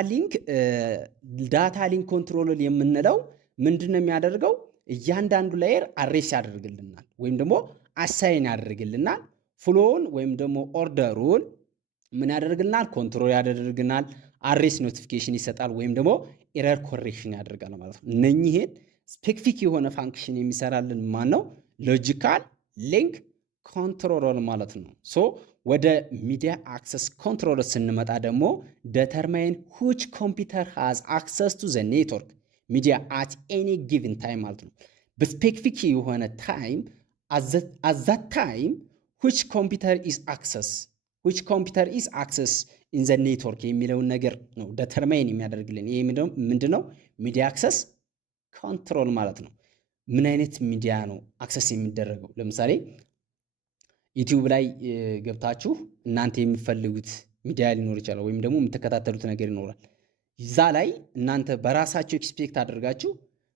ሊንክ ኮንትሮለር የምንለው ምንድን ነው የሚያደርገው? እያንዳንዱ ላየር አሬስ ያደርግልናል ወይም ደግሞ አሳይን ያደርግልናል። ፍሎውን ወይም ደግሞ ኦርደሩን ምን ያደርግልናል? ኮንትሮል ያደርግናል። አሬስ ኖቲፊኬሽን ይሰጣል ወይም ደግሞ ኤረር ኮሬክሽን ያደርጋል ማለት ነው። እነኚህን ስፔሲፊክ የሆነ ፋንክሽን የሚሰራልን ማን ነው? ሎጂካል ሊንክ ኮንትሮለር ማለት ነው። ሶ ወደ ሚዲያ አክሰስ ኮንትሮለር ስንመጣ ደግሞ ዴተርማይን which computer has access to the network media at any given time ማለት ነው። በስፔሲፊክ የሆነ ታይም at that time which computer is access in the network የሚለውን ነገር ነው ዴተርማይን የሚያደርግልን። ይሄ ምንድነው? ሚዲያ አክሰስ ኮንትሮል ማለት ነው። ምን አይነት ሚዲያ ነው አክሰስ የሚደረገው? ለምሳሌ ዩቲዩብ ላይ ገብታችሁ እናንተ የሚፈልጉት ሚዲያ ሊኖር ይችላል፣ ወይም ደግሞ የምትከታተሉት ነገር ይኖራል። እዛ ላይ እናንተ በራሳችሁ ኤክስፔክት አድርጋችሁ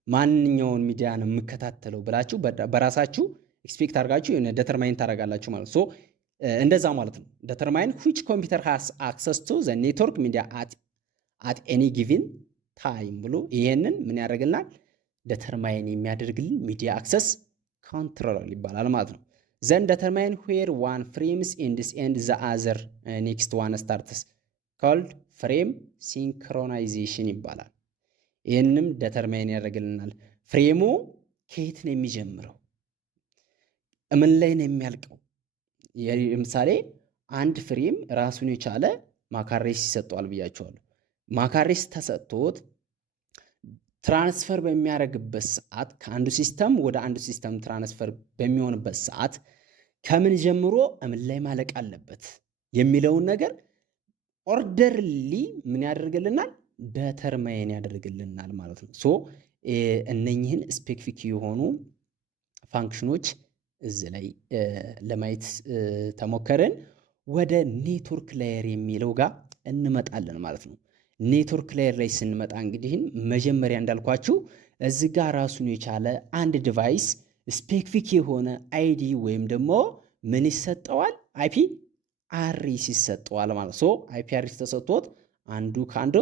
ማንኛውን ሚዲያ ነው የምከታተለው ብላችሁ በራሳችሁ ኤክስፔክት አድርጋችሁ ዴተርማይን ታደርጋላችሁ ማለት ሶ እንደዛ ማለት ነው። ዴተርማይን which computer has access to the network media at any given time ብሎ ይሄንን ምን ያደርግልናል? ዴተርማይን የሚያደርግልን ሚዲያ አክሰስ ኮንትሮለር ይባላል ማለት ነው። ዘን ዴተርማይን where one frames ends and the other next one starts called ፍሬም ሲንክሮናይዜሽን ይባላል። ይህንም ዴተርማይን ያደርግልናል። ፍሬሙ ከየት ነው የሚጀምረው? ምን ላይ ነው የሚያልቀው? ለምሳሌ አንድ ፍሬም ራሱን የቻለ ማካሬስ ይሰጠዋል ብያቸዋለሁ። ማካሬስ ተሰጥቶት ትራንስፈር በሚያደርግበት ሰዓት ከአንዱ ሲስተም ወደ አንዱ ሲስተም ትራንስፈር በሚሆንበት ሰዓት ከምን ጀምሮ ምን ላይ ማለቅ አለበት የሚለውን ነገር ኦርደርሊ ምን ያደርግልናል? ዴተርማይን ያደርግልናል ማለት ነው። ሶ እነኚህን ስፔሲፊክ የሆኑ ፋንክሽኖች እዚህ ላይ ለማየት ተሞከርን። ወደ ኔትወርክ ላየር የሚለው ጋር እንመጣለን ማለት ነው። ኔትወርክ ላየር ላይ ስንመጣ እንግዲህ መጀመሪያ እንዳልኳችሁ እዚህ ጋር ራሱን የቻለ አንድ ዲቫይስ ስፔሲፊክ የሆነ አይዲ ወይም ደግሞ ምን ይሰጠዋል? አይፒ አድሬስ ይሰጠዋል ማለት ሶ አይፒ አድሬስ ተሰጥቶት አንዱ ከአንዱ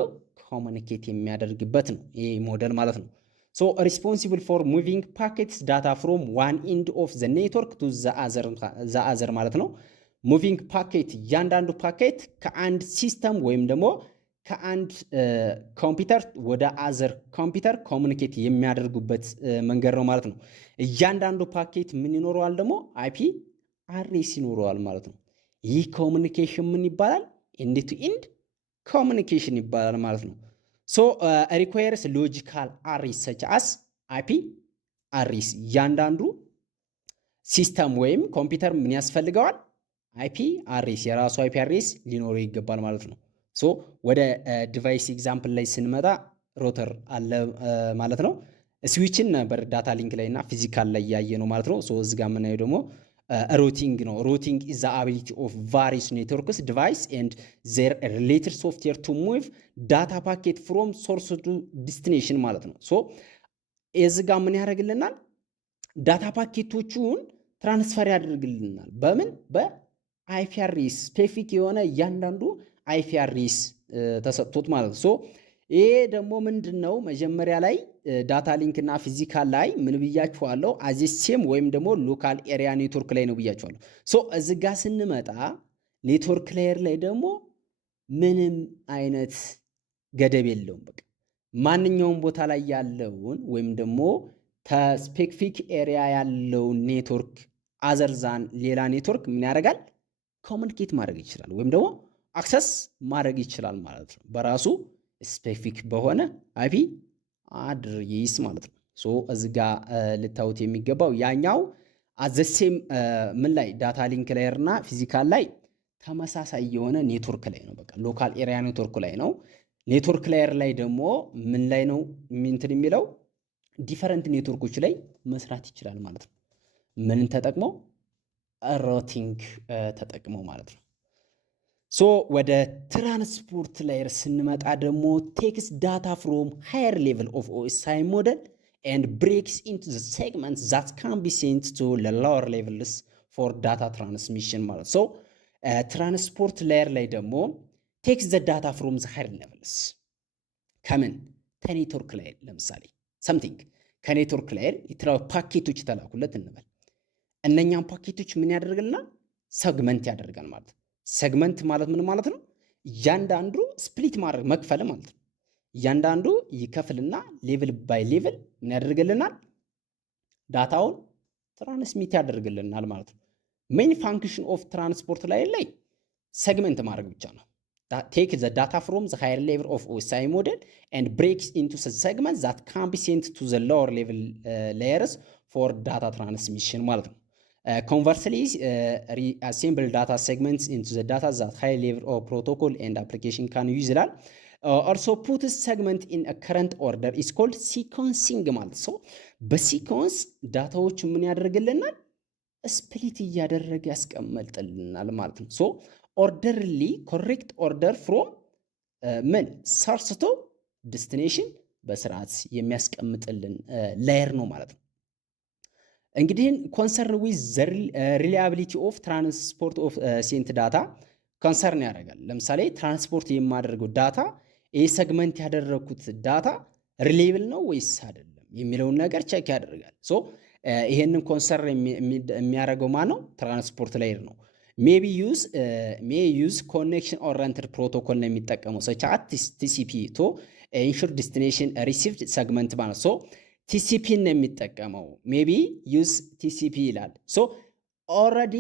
ኮሙኒኬት የሚያደርግበት ነው ይሄ ሞዴል ማለት ነው። ሶ ሪስፖንሲብል ፎር ሙቪንግ ፓኬትስ ዳታ ፍሮም ዋን ኢንድ ኦፍ ዘ ኔትወርክ ቱ ዘ አዘር ማለት ነው። ሙቪንግ ፓኬት እያንዳንዱ ፓኬት ከአንድ ሲስተም ወይም ደግሞ ከአንድ ኮምፒውተር ወደ አዘር ኮምፒውተር ኮሙኒኬት የሚያደርጉበት መንገድ ነው ማለት ነው። እያንዳንዱ ፓኬት ምን ይኖረዋል? ደግሞ አይፒ አድሬስ ይኖረዋል ማለት ነው። ይህ ኮሙኒኬሽን ምን ይባላል? ኢንድ ቱ ኢንድ ኮሙኒኬሽን ይባላል ማለት ነው። ሶ ሪኳየርስ ሎጂካል አድሬስ ሰች አስ አይፒ አድሬስ። እያንዳንዱ ሲስተም ወይም ኮምፒውተር ምን ያስፈልገዋል? አይፒ አድሬስ፣ የራሱ አይፒ አድሬስ ሊኖረው ይገባል ማለት ነው። ሶ ወደ ዲቫይስ ኤግዛምፕል ላይ ስንመጣ ሮተር አለ ማለት ነው። ስዊችን ነበር ዳታ ሊንክ ላይ እና ፊዚካል ላይ ያየ ነው ማለት ነው። ሶ እዚህ ጋር የምናየው ደግሞ ሩቲንግ ነው። ሩቲንግ ኢዝ ዘ አቢሊቲ ኦፍ ቫሪየስ ኔትወርክስ ዲቫይስ ኤንድ ዜር ሪሌትድ ሶፍትዌር ቱ ሙቭ ዳታ ፓኬት ፍሮም ሶርስ ቱ ዲስቲኔሽን ማለት ነው። ሶ እዚህ ጋር ምን ያደርግልናል? ዳታ ፓኬቶቹን ትራንስፈር ያደርግልናል። በምን? በአይፒ አድሬስ ስፔሲፊክ የሆነ እያንዳንዱ አይፒ አድሬስ ተሰጥቶት ማለት ነው። ሶ ይሄ ደግሞ ምንድን ነው? መጀመሪያ ላይ ዳታ ሊንክ እና ፊዚካል ላይ ምን ብያችኋለሁ? አዚሴም ወይም ደግሞ ሎካል ኤሪያ ኔትወርክ ላይ ነው ብያችኋለሁ። ሶ እዚህ ጋር ስንመጣ ኔትወርክ ላየር ላይ ደግሞ ምንም አይነት ገደብ የለውም። በቃ ማንኛውም ቦታ ላይ ያለውን ወይም ደግሞ ከስፔሲፊክ ኤሪያ ያለውን ኔትወርክ አዘርዛን ሌላ ኔትወርክ ምን ያደርጋል? ኮሙኒኬት ማድረግ ይችላል ወይም ደግሞ አክሰስ ማድረግ ይችላል ማለት ነው። በራሱ ስፔሲፊክ በሆነ አይፒ አድሬስ ማለት ነው። ሶ እዚህ ጋር ልታዩት የሚገባው ያኛው አዘሴም ምን ላይ ዳታ ሊንክ ላየር እና ፊዚካል ላይ ተመሳሳይ የሆነ ኔትወርክ ላይ ነው። በቃ ሎካል ኤሪያ ኔትወርክ ላይ ነው። ኔትወርክ ላየር ላይ ደግሞ ምን ላይ ነው እንትን የሚለው ዲፈረንት ኔትወርኮች ላይ መስራት ይችላል ማለት ነው። ምንን ተጠቅመው ሮቲንግ ተጠቅመው ማለት ነው። ሶ ወደ ትራንስፖርት ላየር ስንመጣ ደግሞ ቴክስ ዳታ ፍሮም ሃየር ሌቭል ኦፍ ኦኤስአይ ሞዴል and breaks into the segments that can be sent to the lower levels for data transmission ማለት so ትራንስፖርት ላየር ላይ ደግሞ takes the data from the higher levels ከምን ከኔትወርክ ላየር ለምሳሌ something ከኔትወርክ ላየር የተለያዩ ፓኬቶች ተላኩለት እንበል እነኛም ፓኬቶች ምን ያደርግልናል ሰግመንት ያደርጋል ማለት ነው። ሰግመንት ማለት ምን ማለት ነው? እያንዳንዱ ስፕሊት ማድረግ መክፈል ማለት ነው። እያንዳንዱ ይከፍልና ሌቭል ባይ ሌቭል ምን ያደርግልናል? ዳታውን ትራንስሚት ያደርግልናል ማለት ነው። ሜን ፋንክሽን ኦፍ ትራንስፖርት ላይ ሰግመንት ማድረግ ብቻ ነው። ቴክ ዘ ዳታ ፍሮም ዘ ሃየር ሌቭል ኦፍ ኦኤስአይ ሞዴል ኤንድ ብሬክስ ኢንቱ ሰግመንት ዛት ካን ቢ ሴንት ቱ ዘ ሎወር ሌቭል ሌየርስ ፎር ዳታ ትራንስሚሽን ማለት ነው። Conversely, reassemble data segments into the data that high level of protocol and application can use ይላል። Also put a segment in a current order is called sequencing ማለት ነው። በሲኮንስ ዳታዎች ምን ያደርግልናል? ስፕሊት እያደረገ ያስቀምጥልናል ማለት ነው። ሶ ኦርደርሊ ኮሬክት ኦርደር ፍሮም ምን ሶርስ ቱ ዴስቲኔሽን በስርዓት የሚያስቀምጥልን ላየር ነው ማለት ነው። እንግዲህ ኮንሰርን ዊዝ ዘ ሪላያቢሊቲ ኦፍ ትራንስፖርት ኦፍ ሴንት ዳታ ኮንሰርን ያደርጋል። ለምሳሌ ትራንስፖርት የማደርገው ዳታ ይህ ሰግመንት ያደረግኩት ዳታ ሪሌብል ነው ወይስ አይደለም የሚለውን ነገር ቼክ ያደርጋል። ሶ ይሄንን ኮንሰርን የሚያደርገው ማን ነው? ትራንስፖርት ላየር ነው። ሜይ ዩዝ ኮኔክሽን ኦሪየንትድ ፕሮቶኮል ነው የሚጠቀመው ሰች አት ቲሲፒ ቱ ኢንሹር ዴስቲኔሽን ሪሲቭድ ሰግመንት ማለት ሶ ቲሲፒ ነው የሚጠቀመው። ሜቢ ዩዝ ቲሲፒ ይላል። ሶ ኦልሬዲ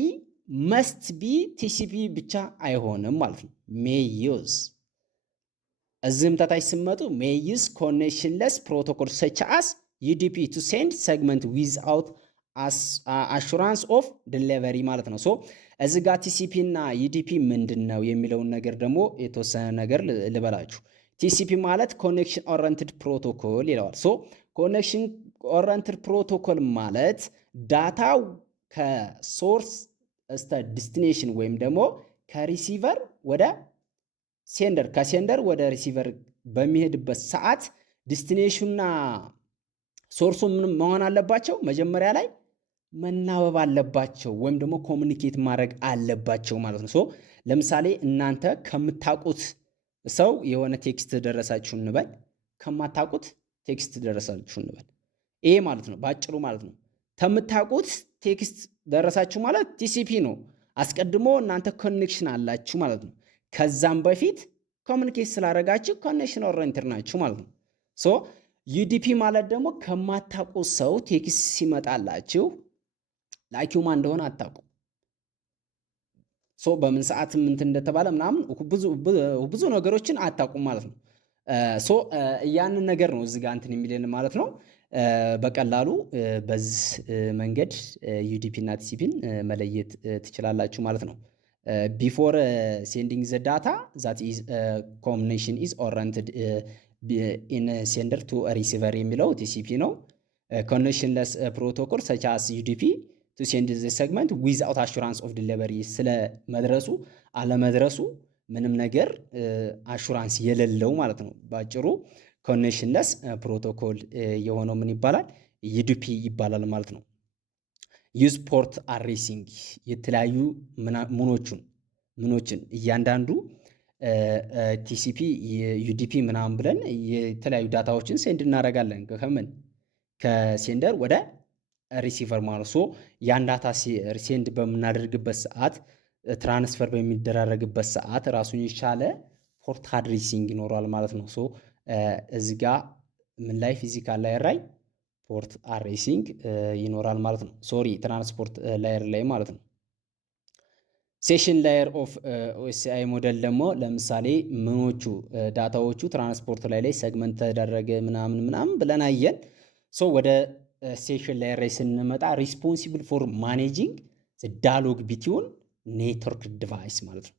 መስት ቢ ቲሲፒ ብቻ አይሆንም ማለት ነው። ሜይ ዩዝ እዚህም ታች ስመጡ ሜይ ዩዝ ኮኔክሽንለስ ፕሮቶኮል ሰች አስ ዩዲፒ ቱ ሴንድ ሰግመንት ዊዝአውት አሹራንስ ኦፍ ዲሊቨሪ ማለት ነው። ሶ እዚ ጋር ቲሲፒ እና ዩዲፒ ምንድን ነው የሚለውን ነገር ደግሞ የተወሰነ ነገር ልበላችሁ። ቲሲፒ ማለት ኮኔክሽን ኦሪየንትድ ፕሮቶኮል ይለዋል። ሶ ኮኔክሽን ኦሪየንትድ ፕሮቶኮል ማለት ዳታው ከሶርስ እስከ ዲስቲኔሽን ወይም ደግሞ ከሪሲቨር ወደ ሴንደር ከሴንደር ወደ ሪሲቨር በሚሄድበት ሰዓት ዲስቲኔሽንና ሶርሱ ምን መሆን አለባቸው? መጀመሪያ ላይ መናበብ አለባቸው ወይም ደግሞ ኮሚኒኬት ማድረግ አለባቸው ማለት ነው። ሶ ለምሳሌ እናንተ ከምታውቁት ሰው የሆነ ቴክስት ደረሳችሁ እንበል፣ ከማታውቁት ቴክስት ደረሳችሁ እንበል። ይሄ ማለት ነው ባጭሩ ማለት ነው። ከምታውቁት ቴክስት ደረሳችሁ ማለት ቲሲፒ ነው። አስቀድሞ እናንተ ኮኔክሽን አላችሁ ማለት ነው። ከዛም በፊት ኮሚኒኬት ስላደረጋችሁ ኮኔክሽን ኦሪየንትድ ናችሁ ማለት ነው። ሶ ዩዲፒ ማለት ደግሞ ከማታውቁት ሰው ቴክስት ሲመጣላችሁ ላኪውማ እንደሆነ አታውቁም። ሶ በምን ሰዓት እንትን እንደተባለ ምናምን ብዙ ነገሮችን አታውቁም ማለት ነው። ሶ ያንን ነገር ነው እዚህ ጋር እንትን የሚለን ማለት ነው። በቀላሉ በዚህ መንገድ ዩዲፒ እና ቲሲፒን መለየት ትችላላችሁ ማለት ነው። ቢፎር ሴንዲንግ ዘ ዳታ ዛት ኢዝ ኮሚኒኬሽን ኢዝ ኦሪየንትድ ኢን ሴንደር ቱ ሪሲቨር የሚለው ቲሲፒ ነው። ኮኔክሽንለስ ፕሮቶኮል ሰች አስ ዩዲፒ ቱ ሴንድ ዘ ሰግመንት ዊዝአውት አሹራንስ ኦፍ ዲሊቨሪ ስለ መድረሱ አለመድረሱ ምንም ነገር አሹራንስ የሌለው ማለት ነው። ባጭሩ ኮኔክሽንለስ ፕሮቶኮል የሆነው ምን ይባላል? ዩዲፒ ይባላል ማለት ነው። ዩዝ ፖርት አሬሲንግ የተለያዩ ምኖችን እያንዳንዱ ቲሲፒ ዩዲፒ ምናምን ብለን የተለያዩ ዳታዎችን ሴንድ እናደርጋለን። ከምን ከሴንደር ወደ ሪሲቨር ማለት ሶ ያን ዳታ ሴንድ በምናደርግበት ሰዓት ትራንስፈር በሚደራረግበት ሰዓት ራሱን የቻለ ፖርት አድሬሲንግ ይኖረዋል ማለት ነው። ሶ እዚህ ጋር ምን ላይ ፊዚካል ላየር ላይ ፖርት አድሬሲንግ ይኖራል ማለት ነው። ሶሪ ትራንስፖርት ላየር ላይ ማለት ነው። ሴሽን ላየር ኦፍ ኦኤስአይ ሞዴል ደግሞ ለምሳሌ ምኖቹ ዳታዎቹ ትራንስፖርት ላይ ሰግመንት ተደረገ ምናምን ብለን አየን። ሶ ወደ ሴሽን ላየር ላይ ስንመጣ ሪስፖንሲብል ፎር ማኔጂንግ ዳያሎግ ቢትዊን ኔትወርክ ዲቫይስ ማለት ነው።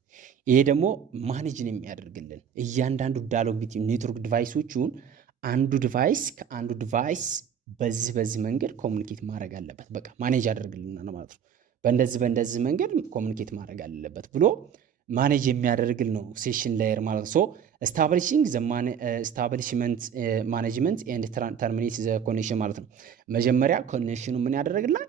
ይሄ ደግሞ ማኔጅን የሚያደርግልን እያንዳንዱ ዳያሎግ ቢትዊን ኔትወርክ ዲቫይሶቹን አንዱ ዲቫይስ ከአንዱ ዲቫይስ በዚህ መንገድ ኮሚኒኬት ማድረግ አለበት፣ በቃ ማኔጅ ያደርግልናል ማለት ነው። በእንደዚህ መንገድ ኮሚኒኬት ማድረግ አለበት ብሎ ማኔጅ የሚያደርግል ነው ሴሽን ላየር ማለት ነው። ኤስታብሊሽንግ ኤስታብሊሽመንት ማኔጅመንት ኤንድ ተርሚኔት ዘ ኮኔክሽን ማለት ነው። መጀመሪያ ኮኔክሽኑ ምን ያደርግልናል?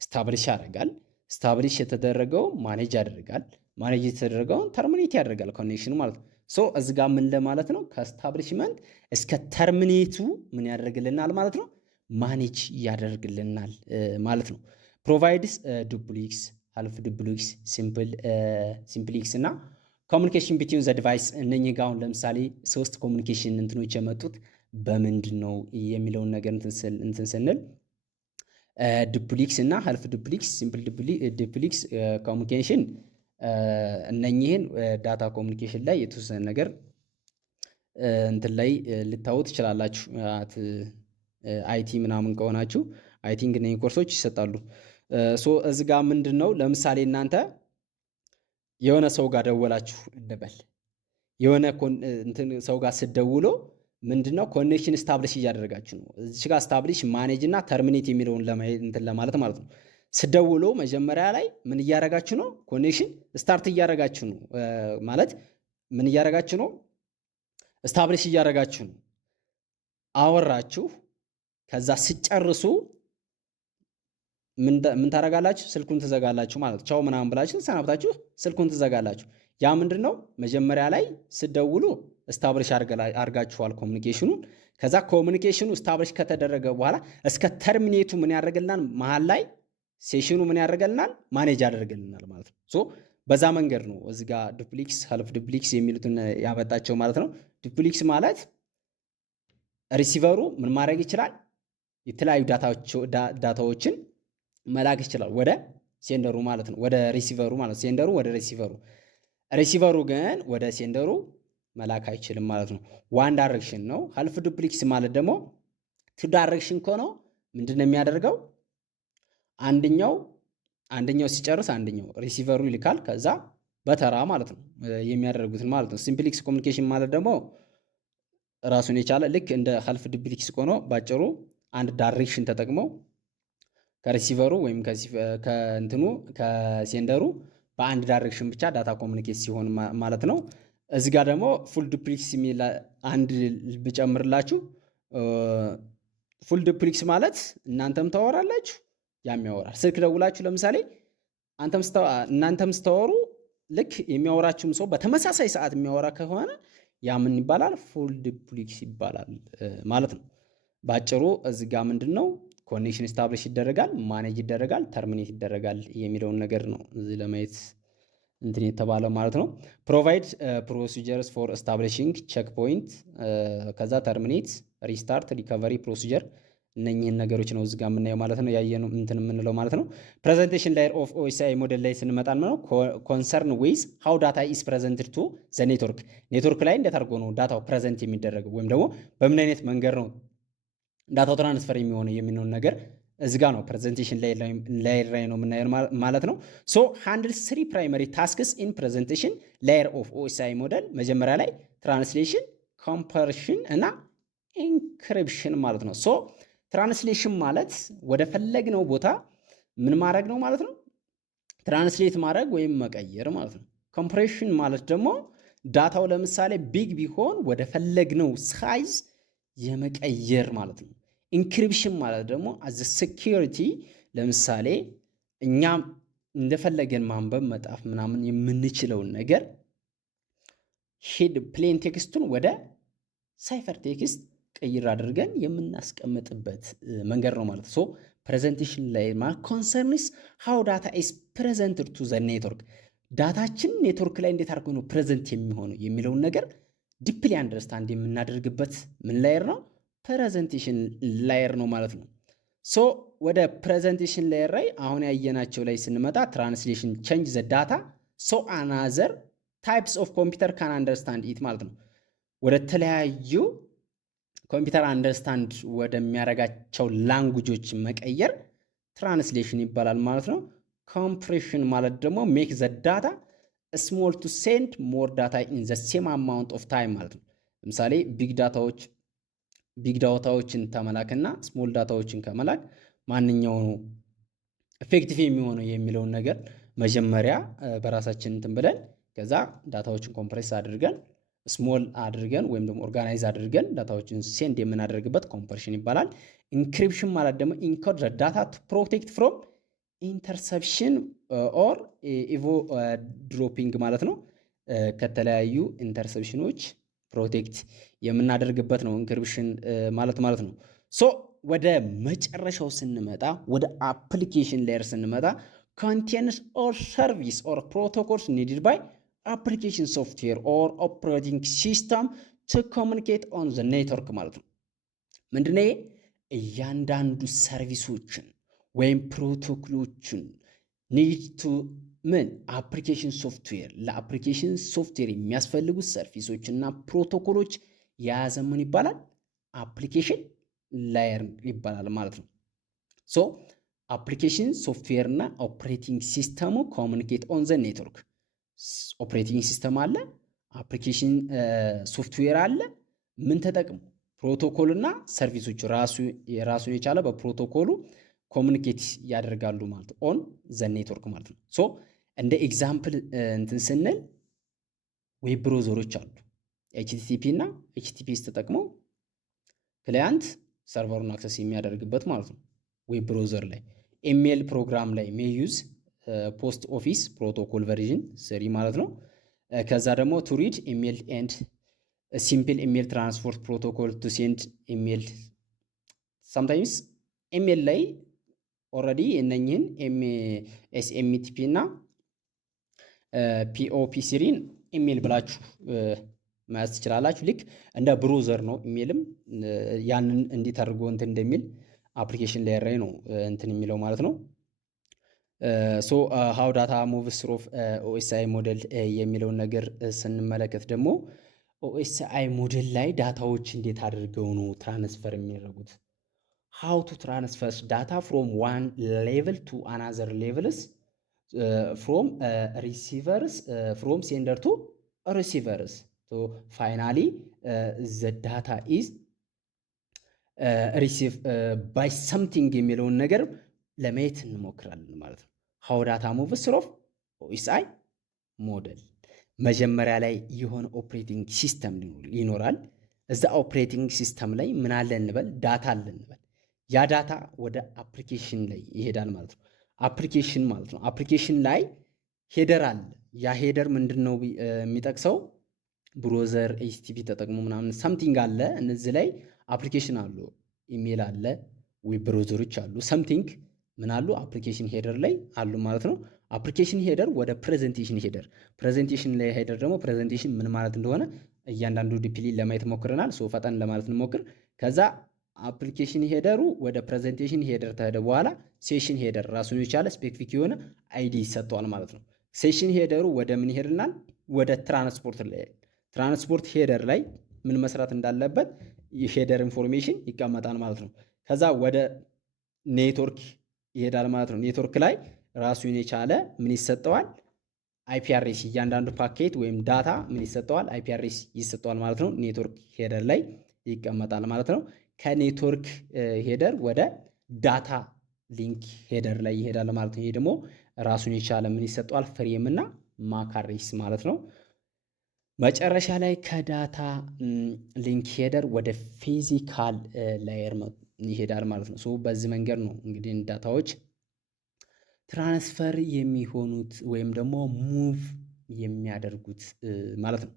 ስታብሊሽ ያደርጋል። ስታብሊሽ የተደረገው ማኔጅ ያደርጋል። ማኔጅ የተደረገውን ተርሚኔት ያደርጋል ኮኔክሽኑ ማለት ነው። ሶ እዚህ ጋር ምን ለማለት ነው? ከስታብሊሽመንት እስከ ተርሚኔቱ ምን ያደርግልናል ማለት ነው? ማኔጅ ያደርግልናል ማለት ነው። ፕሮቫይድስ ዱፕሊክስ፣ ሀልፍ ዱፕሊክስ፣ ሲምፕሊክስ እና ኮሚኒኬሽን ቢትዊን ዘ ዲቫይስ። እነኚህ ጋር አሁን ለምሳሌ 3 ኮሚኒኬሽን እንትኖች የመጡት በምንድን ነው የሚለውን ነገር እንትን ስንል ዱፕሊክስ እና ሀልፍ ዱፕሊክስ፣ ሲምፕል ዱፕሊክስ ኮሚኒኬሽን እነኚህን ዳታ ኮሚኒኬሽን ላይ የተወሰነ ነገር እንትን ላይ ልታዩ ትችላላችሁ። አይቲ ምናምን ከሆናችሁ አይ ቲንክ እነኚህ ኮርሶች ይሰጣሉ። ሶ እዚህ ጋር ምንድን ነው ለምሳሌ እናንተ የሆነ ሰው ጋር ደወላችሁ እንበል። የሆነ ሰው ጋር ስትደውሎ ምንድን ነው ኮኔክሽን ስታብሊሽ እያደረጋችሁ ነው። እዚህ ጋር ስታብሊሽ፣ ማኔጅ እና ተርሚኔት የሚለውን እንትን ለማለት ማለት ነው። ስደውሎ መጀመሪያ ላይ ምን እያደረጋችሁ ነው? ኮኔክሽን ስታርት እያደረጋችሁ ነው ማለት ምን እያደረጋችሁ ነው? ስታብሊሽ እያደረጋችሁ ነው። አወራችሁ። ከዛ ስጨርሱ ምን ታደርጋላችሁ? ስልኩን ትዘጋላችሁ ማለት ቻው ምናምን ብላችሁ ሰናብታችሁ ስልኩን ትዘጋላችሁ። ያ ምንድን ነው መጀመሪያ ላይ ስደውሉ ስታብሊሽ አድርጋችኋል ኮሚኒኬሽኑን። ከዛ ኮሚኒኬሽኑ ስታብሊሽ ከተደረገ በኋላ እስከ ተርሚኔቱ ምን ያደርግልናል? መሀል ላይ ሴሽኑ ምን ያደርግልናል? ማኔጅ ያደርግልናል ማለት ነው። ሶ በዛ መንገድ ነው እዚህ ጋር ዱፕሊክስ፣ ሀልፍ ዱፕሊክስ የሚሉትን ያመጣቸው ማለት ነው። ዱፕሊክስ ማለት ሪሲቨሩ ምን ማድረግ ይችላል? የተለያዩ ዳታዎችን መላክ ይችላል ወደ ሴንደሩ ማለት ነው፣ ወደ ሪሲቨሩ ማለት ነው። ሴንደሩ ወደ ሪሲቨሩ፣ ሪሲቨሩ ግን ወደ ሴንደሩ መላክ አይችልም ማለት ነው። ዋን ዳይሬክሽን ነው። ሀልፍ ዱፕሊክስ ማለት ደግሞ ቱ ዳይሬክሽን ከሆነው ምንድን ነው የሚያደርገው? አንደኛው ሲጨርስ አንደኛው ሪሲቨሩ ይልካል። ከዛ በተራ ማለት ነው የሚያደርጉትን ማለት ነው። ሲምፕሊክስ ኮሚኒኬሽን ማለት ደግሞ ራሱን የቻለ ልክ እንደ ሀልፍ ዱፕሊክስ ሆኖ ባጭሩ አንድ ዳይሬክሽን ተጠቅመው ከሪሲቨሩ ወይም ከእንትኑ ከሴንደሩ በአንድ ዳይሬክሽን ብቻ ዳታ ኮሚኒኬት ሲሆን ማለት ነው። እዚህ ጋር ደግሞ ፉል ዱፕሊክስ የሚል አንድ ብጨምርላችሁ፣ ፉል ዱፕሊክስ ማለት እናንተም ታወራላችሁ ያም ያወራል። ስልክ ደውላችሁ ለምሳሌ እናንተም ስታወሩ ልክ የሚያወራችሁም ሰው በተመሳሳይ ሰዓት የሚያወራ ከሆነ ያ ምን ይባላል? ፉል ዱፕሊክስ ይባላል ማለት ነው። ባጭሩ እዚህ ጋር ምንድን ነው ኮኔክሽን ስታብሊሽ ይደረጋል፣ ማኔጅ ይደረጋል፣ ተርሚኔት ይደረጋል የሚለውን ነገር ነው እዚህ ለማየት እንትን የተባለው ማለት ነው። ፕሮቫይድ ፕሮሲጀርስ ፎር ስታብሊሽንግ ቼክ ፖይንት፣ ከዛ ተርሚኔት፣ ሪስታርት፣ ሪከቨሪ ፕሮሲጀር እነኚህን ነገሮች ነው እዚህ ጋር የምናየው ማለት ነው። ያየነው እንትን የምንለው ማለት ነው። ፕሬዘንቴሽን ላየር ኦፍ ኦኤስአይ ሞዴል ላይ ስንመጣ ነው ኮንሰርን ዌይዝ ሃው ዳታ ኢዝ ፕሬዘንትድ ቱ ዘ ኔትወርክ ላይ እንዴት አድርጎ ነው ዳታው ፕሬዘንት የሚደረገው ወይም ደግሞ በምን አይነት መንገድ ነው ዳታው ትራንስፈር የሚሆነው የሚለውን ነገር እዚህ ጋር ነው ፕሬዘንቴሽን ላየር ላይ ነው የምናየው ማለት ነው። ሶ ሃንድል 3 ፕራይመሪ ታስክስ ኢን ፕሬዘንቴሽን ላየር ኦፍ ኦኤስአይ ሞዴል። መጀመሪያ ላይ ትራንስሌሽን፣ ኮምፐርሽን እና ኢንክሪፕሽን ማለት ነው። ሶ ትራንስሌሽን ማለት ወደ ፈለግነው ቦታ ምን ማድረግ ነው ማለት ነው፣ ትራንስሌት ማድረግ ወይም መቀየር ማለት ነው። ኮምፕሬሽን ማለት ደግሞ ዳታው ለምሳሌ ቢግ ቢሆን ወደ ፈለግነው ሳይዝ የመቀየር ማለት ነው። ኢንክሪፕሽን ማለት ደግሞ አዘ ሴኪሪቲ፣ ለምሳሌ እኛ እንደፈለገን ማንበብ መጣፍ ምናምን የምንችለውን ነገር ሄድ ፕሌን ቴክስቱን ወደ ሳይፈር ቴክስት ቀይር አድርገን የምናስቀምጥበት መንገድ ነው ማለት ሶ ፕሬዘንቴሽን ላይ ማለት ኮንሰርንስ ሃው ዳታ ኢዝ ፕሬዘንትድ ቱ ዘ ኔትወርክ፣ ዳታችን ኔትወርክ ላይ እንዴት አድርጎ ነው ፕሬዘንት የሚሆነው የሚለውን ነገር ዲፕሊ አንደርስታንድ የምናደርግበት ምን ላየር ነው? ፕሬዘንቴሽን ላየር ነው ማለት ነው። ሶ ወደ ፕሬዘንቴሽን ላየር ላይ አሁን ያየናቸው ላይ ስንመጣ ትራንስሌሽን ቼንጅ ዘ ዳታ ሶ አናዘር ታይፕስ ኦፍ ኮምፒውተር ካን አንደርስታንድ ኢት ማለት ነው። ወደ ተለያዩ ኮምፒውተር አንደርስታንድ ወደሚያደርጋቸው ላንጉጆች መቀየር ትራንስሌሽን ይባላል ማለት ነው። ኮምፕሬሽን ማለት ደግሞ ሜክ ዘ ዳታ ስሞል ቱ ሴንድ ሞር ዳታ ኢን ዘ ሴም አማውንት ኦፍ ታይም ማለት ነው። ለምሳሌ ቢግ ዳታዎችን ተመላክና ስሞል ዳታዎችን ከመላክ ማንኛው ነው ኤፌክቲቭ የሚሆነው የሚለውን ነገር መጀመሪያ በራሳችን እንትን ብለን ከዛ ዳታዎችን ኮምፕሬስ አድርገን ስሞል አድርገን ወይም ደግሞ ኦርጋናይዝ አድርገን ዳታዎችን ሴንድ የምናደርግበት ኮምፕሬሽን ይባላል። ኢንክሪፕሽን ማለት ደግሞ ኢንኮድ ዳታ ቱ ፕሮቴክት ፍሮም ኢንተርሰፕሽን ኦር ኢቮ ድሮፒንግ ማለት ነው። ከተለያዩ ኢንተርሰፕሽኖች ፕሮቴክት የምናደርግበት ነው ኢንክሪፕሽን ማለት ነው። ሶ ወደ መጨረሻው ስንመጣ ወደ አፕሊኬሽን ሌየር ስንመጣ ኮንቴንስ ኦር ሰርቪስ ኦር ፕሮቶኮልስ ኒድድ ባይ አፕሊኬሽን ሶፍትዌር ኦር ኦፕሬቲንግ ሲስተም ቱ ኮሚኒኬት ኦን ዘ ኔትወርክ ማለት ነው። ምንድነው? እያንዳንዱ ሰርቪሶችን ወይም ፕሮቶኮሎችን ኒድ ቱ ምን አፕሊኬሽን ሶፍትዌር ለአፕሊኬሽን ሶፍትዌር የሚያስፈልጉት ሰርቪሶች እና ፕሮቶኮሎች የያዘ ምን ይባላል? አፕሊኬሽን ላየር ይባላል ማለት ነው። ሶ አፕሊኬሽን ሶፍትዌር እና ኦፕሬቲንግ ሲስተሙ ኮሚኒኬት ኦን ዘ ኔትወርክ። ኦፕሬቲንግ ሲስተም አለ፣ አፕሊኬሽን ሶፍትዌር አለ። ምን ተጠቅሙ? ፕሮቶኮል እና ሰርቪሶች ራሱን የቻለ በፕሮቶኮሉ ኮሚኒኬት ያደርጋሉ ማለት ኦን ዘ ኔትወርክ ማለት ነው። ሶ እንደ ኤግዛምፕል እንትን ስንል ዌብ ብሮዘሮች አሉ። ኤችቲቲፒ እና ኤችቲፒኤስ ተጠቅመው ክላያንት ሰርቨሩን አክሰስ የሚያደርግበት ማለት ነው። ዌብ ብሮዘር ላይ ኢሜል ፕሮግራም ላይ ሜዩዝ ፖስት ኦፊስ ፕሮቶኮል ቨርዥን 3 ማለት ነው። ከዛ ደግሞ ቱ ሪድ ኢሜል ኤንድ ሲምፕል ኢሜል ትራንስፖርት ፕሮቶኮል ቱ ሴንድ ኢሜል ሳምታይምስ ኢሜል ላይ ኦልሬዲ እነኝህን ኤስኤምቲፒ እና ፒኦፒ3ን ኢሜል ብላችሁ መያዝ ትችላላችሁ። ልክ እንደ ብሮዘር ነው። ኢሜልም ያንን እንዴት አድርጎ እንትን እንደሚል አፕሊኬሽን ሌየር ላይ ነው እንትን የሚለው ማለት ነው። ሶ ሃው ዳታ ሙቭስ ኦፍ ኦኤስአይ ሞዴል የሚለውን ነገር ስንመለከት ደግሞ ኦኤስአይ ሞዴል ላይ ዳታዎች እንዴት አድርገው ነው ትራንስፈር የሚያደርጉት? ሃው ቱ ትራንስፈር ዳታ ፍሮም ዋን ሌቭል ቱ አናዘር ሌቭልስ ፍሮም ሪሲቨርስ ፍሮም ሴንደር ቱ ሪሲቨርስ ፋይናሊ ዘ ዳታ ኢዝ ሪሲቭ ባይ ሰምቲንግ የሚለውን ነገር ለማየት እንሞክራለን ማለት ነው። ሃው ዳታ ሙቭስ ኦፍ ኦኤስአይ ሞዴል መጀመሪያ ላይ የሆነ ኦፕሬቲንግ ሲስተም ይኖራል። እዛ ኦፕሬቲንግ ሲስተም ላይ ምን አለ እንበል? ዳታ አለ እንበል። ያ ዳታ ወደ አፕሊኬሽን ላይ ይሄዳል ማለት ነው። አፕሊኬሽን ማለት ነው። አፕሊኬሽን ላይ ሄደር አለ። ያ ሄደር ምንድን ነው የሚጠቅሰው? ብሮዘር ኤችቲቲፒ ተጠቅሞ ምናምን ሰምቲንግ አለ። እነዚህ ላይ አፕሊኬሽን አሉ፣ ኢሜል አለ፣ ዌብ ብሮዘሮች አሉ፣ ሰምቲንግ ምን አሉ አፕሊኬሽን ሄደር ላይ አሉ ማለት ነው። አፕሊኬሽን ሄደር ወደ ፕሬዘንቴሽን ሄደር፣ ፕሬዘንቴሽን ላይ ሄደር ደግሞ ፕሬዘንቴሽን ምን ማለት እንደሆነ እያንዳንዱ ዲፕሊ ለማየት ሞክረናል። ሶ ፈጠን ለማለት እንሞክር። ከዛ አፕሊኬሽን ሄደሩ ወደ ፕሬዘንቴሽን ሄደር ተሄደ በኋላ ሴሽን ሄደር ራሱን የቻለ ስፔሲፊክ የሆነ አይዲ ይሰጠዋል ማለት ነው። ሴሽን ሄደሩ ወደ ምን ይሄድናል? ወደ ትራንስፖርት ላይ ትራንስፖርት ሄደር ላይ ምን መስራት እንዳለበት የሄደር ኢንፎርሜሽን ይቀመጣል ማለት ነው። ከዛ ወደ ኔትወርክ ይሄዳል ማለት ነው። ኔትወርክ ላይ ራሱን የቻለ ምን ይሰጠዋል? አይፒአርኤስ እያንዳንዱ ፓኬት ወይም ዳታ ምን ይሰጠዋል? አይፒአርኤስ ይሰጠዋል ማለት ነው። ኔትወርክ ሄደር ላይ ይቀመጣል ማለት ነው። ከኔትወርክ ሄደር ወደ ዳታ ሊንክ ሄደር ላይ ይሄዳል ማለት ነው። ይሄ ደግሞ ራሱን የቻለ ምን ይሰጠዋል? ፍሬም እና ማካሬስ ማለት ነው። መጨረሻ ላይ ከዳታ ሊንክ ሄደር ወደ ፊዚካል ላየር ይሄዳል ማለት ነው። ሶ በዚህ መንገድ ነው እንግዲህ ዳታዎች ትራንስፈር የሚሆኑት ወይም ደግሞ ሙቭ የሚያደርጉት ማለት ነው።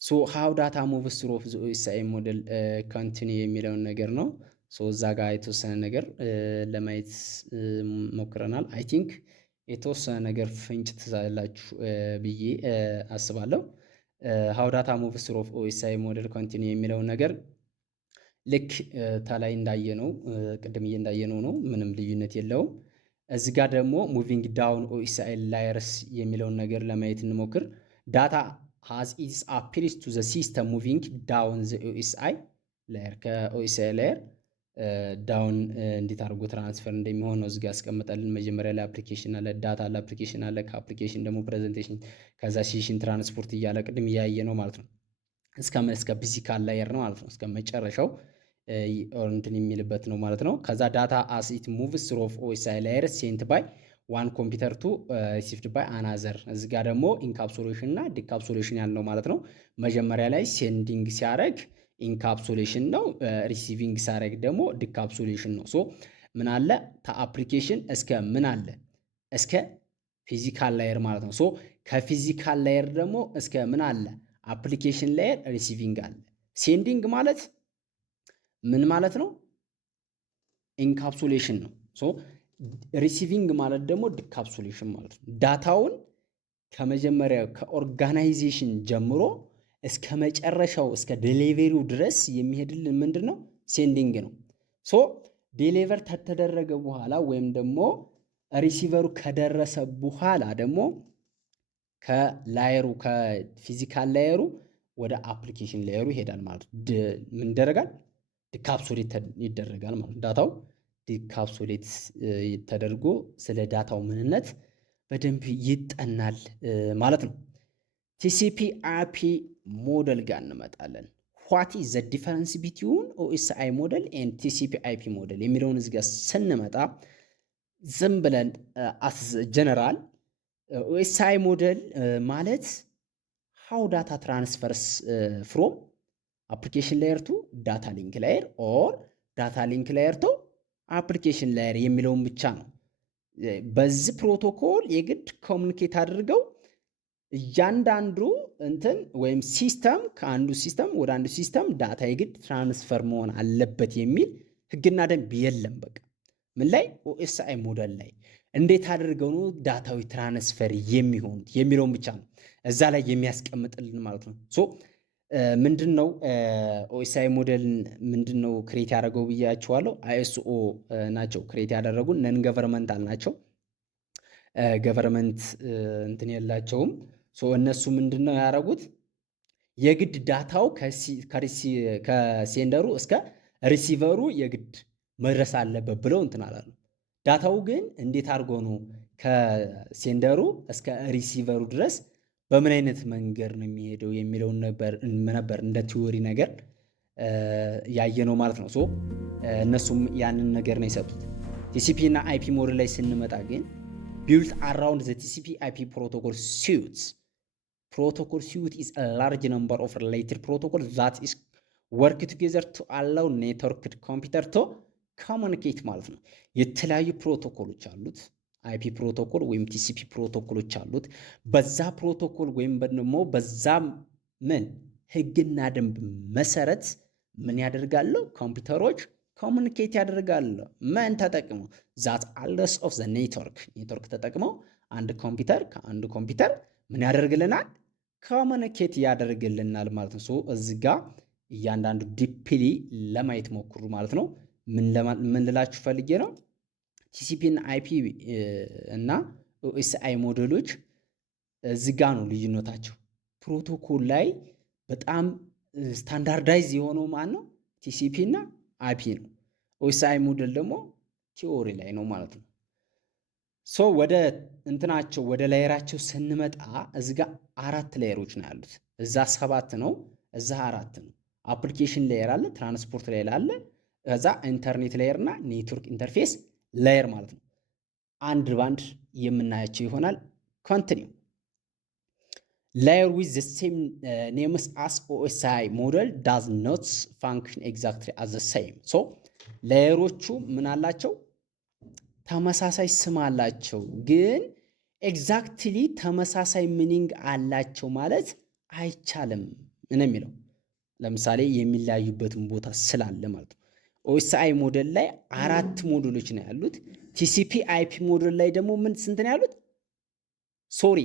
ሶ ሃው ዳታ ሙቭስ ኦፍ ኦኤስአይ ሞዴል ኮንቲኒ የሚለውን ነገር ነው። ሶ እዛ ጋር የተወሰነ ነገር ለማየት ሞክረናል። አይ ቲንክ የተወሰነ ነገር ፍንጭ ትዛላችሁ ብዬ አስባለሁ። ሃው ዳታ ሙቭስ ኦፍ ኦኤስአይ ሞዴል ኮንቲኒ የሚለውን ነገር ልክ ታላይ እንዳየነው ቅድምዬ እንዳየነው ነው። ምንም ልዩነት የለውም። እዚህ ጋር ደግሞ ሙቪንግ ዳውን ኦኤስአይ ላየርስ የሚለውን ነገር ለማየት እንሞክር። ዳታ ሃዝ ኢትስ አፒርስ ቱ ዘ ሲስተም ሙቪንግ ዳውን ዘ ኦኤስአይ ላየር ከኦኤስአይ ላየር ዳውን እንዴት አድርጎ ትራንስፈር እንደሚሆን ነው እዚጋ ያስቀምጠልን። መጀመሪያ ላይ አፕሊኬሽን አለ፣ ዳታ አለ፣ አፕሊኬሽን አለ። ከአፕሊኬሽን ደግሞ ፕሬዘንቴሽን፣ ከዛ ሴሽን፣ ትራንስፖርት እያለ ቅድም እያየ ነው ማለት ነው። እስከ ፊዚካል ላየር ነው ማለት ነው። እስከ መጨረሻው እንትን የሚልበት ነው ማለት ነው። ከዛ ዳታ አስ ኢት ሙቭስ ስሩ ኦፍ ኦኤስአይ ላየር ሴንት ባይ ዋን ኮምፒውተር ቱ ሪሲቭድ ባይ አናዘር። እዚህ ጋር ደግሞ ኢንካፕሱሌሽን እና ዲካፕሱሌሽን ያልነው ማለት ነው። መጀመሪያ ላይ ሴንዲንግ ሲያደርግ ኢንካፕሱሌሽን ነው፣ ሪሲቪንግ ሲያደርግ ደግሞ ዲካፕሱሌሽን ነው። ሶ ምን አለ ከአፕሊኬሽን እስከ ምን አለ እስከ ፊዚካል ላየር ማለት ነው። ሶ ከፊዚካል ላየር ደግሞ እስከ ምን አለ አፕሊኬሽን ላየር ሪሲቪንግ አለ። ሴንዲንግ ማለት ምን ማለት ነው? ኢንካፕሱሌሽን ነው። ሶ ሪሲቪንግ ማለት ደግሞ ዲካፕሱሌሽን ማለት ነው። ዳታውን ከመጀመሪያ ከኦርጋናይዜሽን ጀምሮ እስከ መጨረሻው እስከ ዴሊቨሪው ድረስ የሚሄድልን ምንድን ነው? ሴንዲንግ ነው። ሶ ዴሊቨር ከተደረገ በኋላ ወይም ደግሞ ሪሲቨሩ ከደረሰ በኋላ ደግሞ ከላየሩ ከፊዚካል ላየሩ ወደ አፕሊኬሽን ላየሩ ይሄዳል ማለት ነው። ምን ይደረጋል? ዲካፕሱሌት ይደረጋል ማለት ነው። ዳታው ዲካፕሱሌት ተደርጎ ስለ ዳታው ምንነት በደንብ ይጠናል ማለት ነው። ቲሲፒ አይፒ ሞዴል ጋር እንመጣለን። ዋት ኢዝ ዘ ዲፈረንስ ቢትዊን ኦኤስአይ ሞዴል ኤንድ ቲሲፒ አይፒ ሞዴል የሚለውን እዚህ ጋር ስንመጣ ዝም ብለን አስ ጀነራል ኦኤስአይ ሞዴል ማለት ሃው ዳታ ትራንስፈርስ ፍሮም አፕሊኬሽን ላየር ቱ ዳታ ሊንክ ላየር ኦር ዳታ ሊንክ ላየር ቱ አፕሊኬሽን ላየር የሚለውን ብቻ ነው። በዚህ ፕሮቶኮል የግድ ኮሚኒኬት አድርገው እያንዳንዱ እንትን ወይም ሲስተም ከአንዱ ሲስተም ወደ አንዱ ሲስተም ዳታ የግድ ትራንስፈር መሆን አለበት የሚል ህግና ደንብ የለም። በቃ ምን ላይ ኦኤስአይ ሞዴል ላይ እንዴት አድርገው ነው ዳታዊ ትራንስፈር የሚሆኑት የሚለውን ብቻ ነው እዛ ላይ የሚያስቀምጥልን ማለት ነው። ሶ ምንድነው ኦኤስአይ ሞዴል ምንድነው ክሬት ያደረገው ብያቸዋለሁ። አይኤስኦ ናቸው ክሬት ያደረጉ ነን ገቨርንመንታል ናቸው። ገቨርንመንት እንትን የላቸውም። ሶ እነሱ ምንድነው ያደረጉት የግድ ዳታው ከሴንደሩ እስከ ሪሲቨሩ የግድ መድረስ አለበት ብለው እንትን አላሉ። ዳታው ግን እንዴት አድርጎ ነው ከሴንደሩ እስከ ሪሲቨሩ ድረስ በምን አይነት መንገድ ነው የሚሄደው የሚለውን ነበር እንደ ቲዎሪ ነገር ያየነው ማለት ነው። ሶ እነሱም ያንን ነገር ነው የሰጡት። ቲሲፒ እና አይፒ ሞዴል ላይ ስንመጣ ግን ቢልት አራውንድ ዘ ቲሲፒ አይፒ ፕሮቶኮል suites. Protocol suite is a large number of related protocols that is work together to allow networked computer to communicate ማለት ነው። የተለያዩ ፕሮቶኮሎች አሉት። አይፒ ፕሮቶኮል ወይም ቲሲፒ ፕሮቶኮሎች አሉት። በዛ ፕሮቶኮል ወይም ደግሞ በዛ ምን ህግና ደንብ መሰረት ምን ያደርጋሉ? ኮምፒውተሮች ኮሙኒኬት ያደርጋሉ። ምን ተጠቅመው? ዛት አለስ ኦፍ ዘ ኔትወርክ ተጠቅመው አንድ ኮምፒውተር ከአንድ ኮምፒውተር ምን ያደርግልናል? ኮሙኒኬት ያደርግልናል ማለት ነው። ሶ እዚህ ጋር እያንዳንዱ ዲፕሊ ለማየት ሞክሩ ማለት ነው። ምን ልላችሁ ፈልጌ ነው? ቲሲፒ እና አይፒ እና ኦኤስአይ ሞዴሎች እዚህ ጋ ነው ልዩነታቸው። ፕሮቶኮል ላይ በጣም ስታንዳርዳይዝ የሆነው ማን ነው? ቲሲፒ እና አይፒ ነው። ኦኤስአይ ሞዴል ደግሞ ቲዎሪ ላይ ነው ማለት ነው። ሶ ወደ እንትናቸው ወደ ላየራቸው ስንመጣ እዚህ ጋ 4 ላየሮች ነው ያሉት። እዛ 7 ነው፣ እዛ 4 ነው። አፕሊኬሽን ላየር አለ፣ ትራንስፖርት ላየር አለ፣ ከዛ ኢንተርኔት ላየር እና ኔትወርክ ኢንተርፌስ ላየር ማለት ነው። አንድ ባንድ የምናያቸው ይሆናል። ኮንቲኒው ላየር ዊዝ ዘ ሴም ኔምስ አስ ኦኤስአይ ሞዴል ዳዝ ኖት ፋንክሽን ኤግዛክትሊ አዝ ዘ ሴም። ሶ ላየሮቹ ምን አላቸው? ተመሳሳይ ስም አላቸው፣ ግን ኤግዛክትሊ ተመሳሳይ ሚኒንግ አላቸው ማለት አይቻልም ነው የሚለው። ለምሳሌ የሚለያዩበትን ቦታ ስላለ ማለት ነው። ኦኤስአይ ሞዴል ላይ 4 ሞዴሎች ነው ያሉት። ቲሲፒ አይፒ ሞዴል ላይ ደግሞ ስንት ነው ያሉት? ሶሪ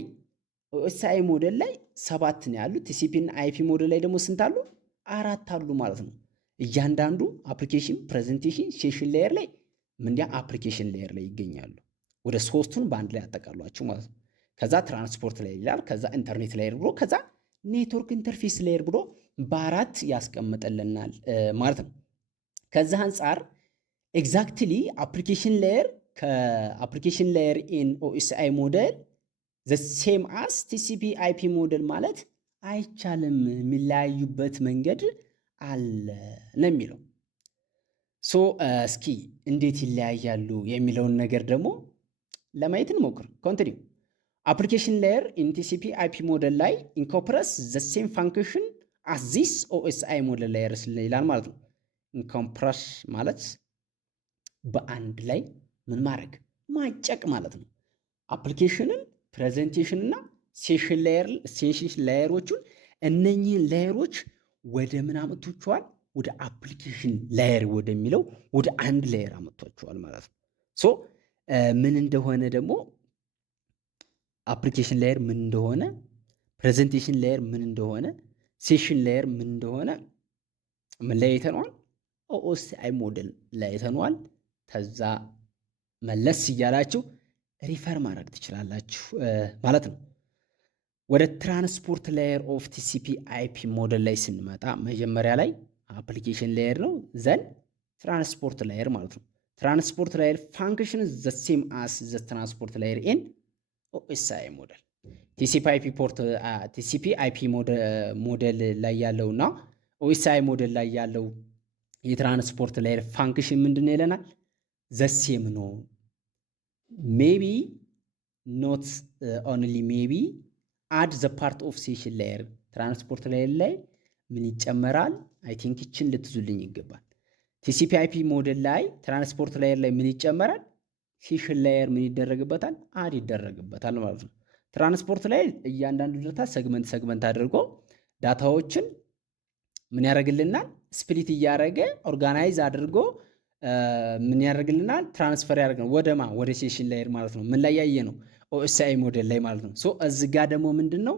ኦኤስአይ ሞዴል ላይ 7 ነው ያሉት። ቲሲፒ እና አይፒ ሞዴል ላይ ደግሞ ስንት አሉ? 4 አሉ ማለት ነው። እያንዳንዱ አፕሊኬሽን፣ ፕሬዘንቴሽን፣ ሴሽን ሌየር ላይ ምንዲያ አፕሊኬሽን ሌየር ላይ ይገኛሉ። ወደ 3ቱን በአንድ ላይ ያጠቃሏቸው ማለት ነው። ከዛ ትራንስፖርት ላይ ይላል፣ ከዛ ኢንተርኔት ሌየር ብሎ ከዛ ኔትወርክ ኢንተርፌስ ሌየር ብሎ በአራት ያስቀምጥልናል ማለት ነው። ከዛ አንጻር ኤግዛክትሊ አፕሊኬሽን ሌየር ከአፕሊኬሽን ሌየር ኢን ኦኤስአይ ሞዴል ዘ ሴም አስ ቲሲፒ አይፒ ሞዴል ማለት አይቻልም፣ የሚለያዩበት መንገድ አለ ነው የሚለው። ሶ እስኪ እንዴት ይለያያሉ የሚለውን ነገር ደግሞ ለማየት እንሞክር። ኮንቲኒው አፕሊኬሽን ሌየር ኢን ቲሲፒ አይፒ ሞዴል ላይ ኢንኮምፕረስ ዘ ሴም ፋንክሽን አስ ዚስ ኦኤስአይ ሞዴል ሌየርስ ይላል ማለት ነው። ኢንኮምፕረስ ማለት በአንድ ላይ ምን ማድረግ ማጨቅ ማለት ነው። አፕሊኬሽንን ፕሬዘንቴሽን እና ሴሽን ሌየሮቹን እነኚህን ሌየሮች ወደ ምን አመጥቷቸዋል? ወደ አፕሊኬሽን ሌየር ወደሚለው ወደ አንድ ሌየር አመጥቷቸዋል ማለት ነው። ሶ ምን እንደሆነ ደግሞ አፕሊኬሽን ሌየር ምን እንደሆነ፣ ፕሬዘንቴሽን ሌየር ምን እንደሆነ፣ ሴሽን ሌየር ምን እንደሆነ ምን ላይ አይተነዋል? ኦኤስአይ ሞዴል ላይ አይተነዋል። ከዛ መለስ እያላችሁ ሪፈር ማድረግ ትችላላችሁ ማለት ነው። ወደ ትራንስፖርት ሌየር ኦፍ ቲሲፒ አይፒ ሞዴል ላይ ስንመጣ መጀመሪያ ላይ አፕሊኬሽን ሌየር ነው፣ ዘን ትራንስፖርት ሌየር ማለት ነው። ትራንስፖርት ሌየር ፋንክሽን ዘ ሴም አስ ዘ ትራንስፖርት ሌየር ኢን ኦኤስአይ ሞዴል። ቲሲፒ አይፒ ሞዴል ላይ ያለው እና ኦኤስአይ ሞዴል ላይ ያለው የትራንስፖርት ሌየር ፋንክሽን ምንድን ነው ይለናል? ዘሴም ነው። ሜቢ ኖት ኦንሊ ሜቢ አድ ዘ ፓርት ኦፍ ሴሽን ሌየር። ትራንስፖርት ሌየር ላይ ምን ይጨመራል? አይ ቲንክ ይችን ልትዙልኝ ይገባል። ቲሲፒ አይፒ ሞዴል ላይ ትራንስፖርት ሌየር ላይ ምን ይጨመራል? ሴሽን ሌየር ምን ይደረግበታል? አድ ይደረግበታል ማለት ነው። ትራንስፖርት ላይ እያንዳንዱ ዳታ ሰግመንት አድርጎ ዳታዎችን ምን ያደርግልናል? ስፕሊት እያደረገ ኦርጋናይዝ አድርጎ ምን ያደርግልናል? ትራንስፈር ያደርግልናል። ወደማ ወደ ሴሽን ሌየር ማለት ነው። ምን ላይ ያየ ነው? ኦኤስአይ ሞዴል ላይ ማለት ነው። ሶ እዚህ ጋር ደግሞ ምንድን ነው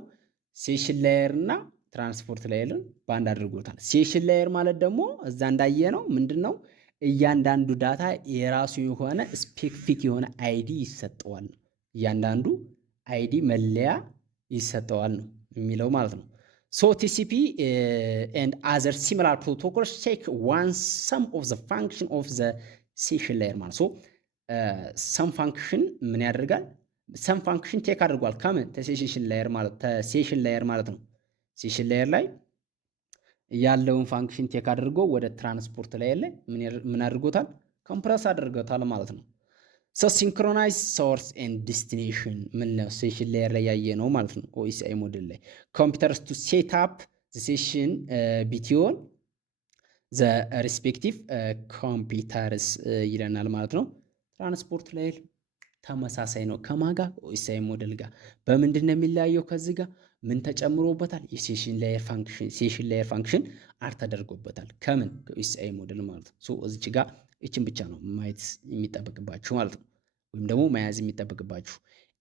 ሴሽን ሌየር እና ትራንስፖርት ሌየርን በአንድ አድርጎታል። ሴሽን ሌየር ማለት ደግሞ እዛ እንዳየ ነው ምንድን ነው እያንዳንዱ ዳታ የራሱ የሆነ ስፔሲፊክ የሆነ አይዲ ይሰጠዋል ነው። እያንዳንዱ አይዲ መለያ ይሰጠዋል ነው የሚለው ማለት ነው። ሶ ቲሲፒ ኤንድ አዘር ሲሚላር ፕሮቶኮልስ ቴክ ዋን ሰም ኦፍ ዘ ፋንክሽን ኦፍ ዘ ሴሽን ሌየር ማለት ሶ ሰም ፋንክሽን ምን ያደርጋል? ሰም ፋንክሽን ቴክ አድርጓል ከምን ተሴሽን ሌየር ማለት ነው። ሴሽን ሌየር ላይ ያለውን ፋንክሽን ቴክ አድርጎ ወደ ትራንስፖርት ሌየር ላይ ምን አድርጎታል? ኮምፕረስ አድርጎታል ማለት ነው። ሶ ሲንክሮናይዝ ሶርስ ኤንድ ዴስቲኔሽን ምን ነው ሴሽን ሌየር ላይ ያየ ነው ማለት ነው። ኦኤስአይ ሞዴል ላይ ኮምፒውተርስ ቱ ሴት አፕ ዘ ሴሽን ቢቲኦን ዘ ሪስፔክቲቭ ኮምፒውተርስ ይለናል ማለት ነው። ትራንስፖርት ሌየር ተመሳሳይ ነው ከማጋ ኦኤስአይ ሞዴል ጋር። በምንድን ነው የሚለያየው? ከዚህ ጋር ምን ተጨምሮበታል? የሴሽን ሌየር ፋንክሽን አር ተደርጎበታል። ከምን ከኦኤስአይ ሞዴል ማለት ነው። ሶ እዚች ጋር እችን ብቻ ነው ማየት የሚጠበቅባችሁ ማለት ነው፣ ወይም ደግሞ መያዝ የሚጠበቅባችሁ።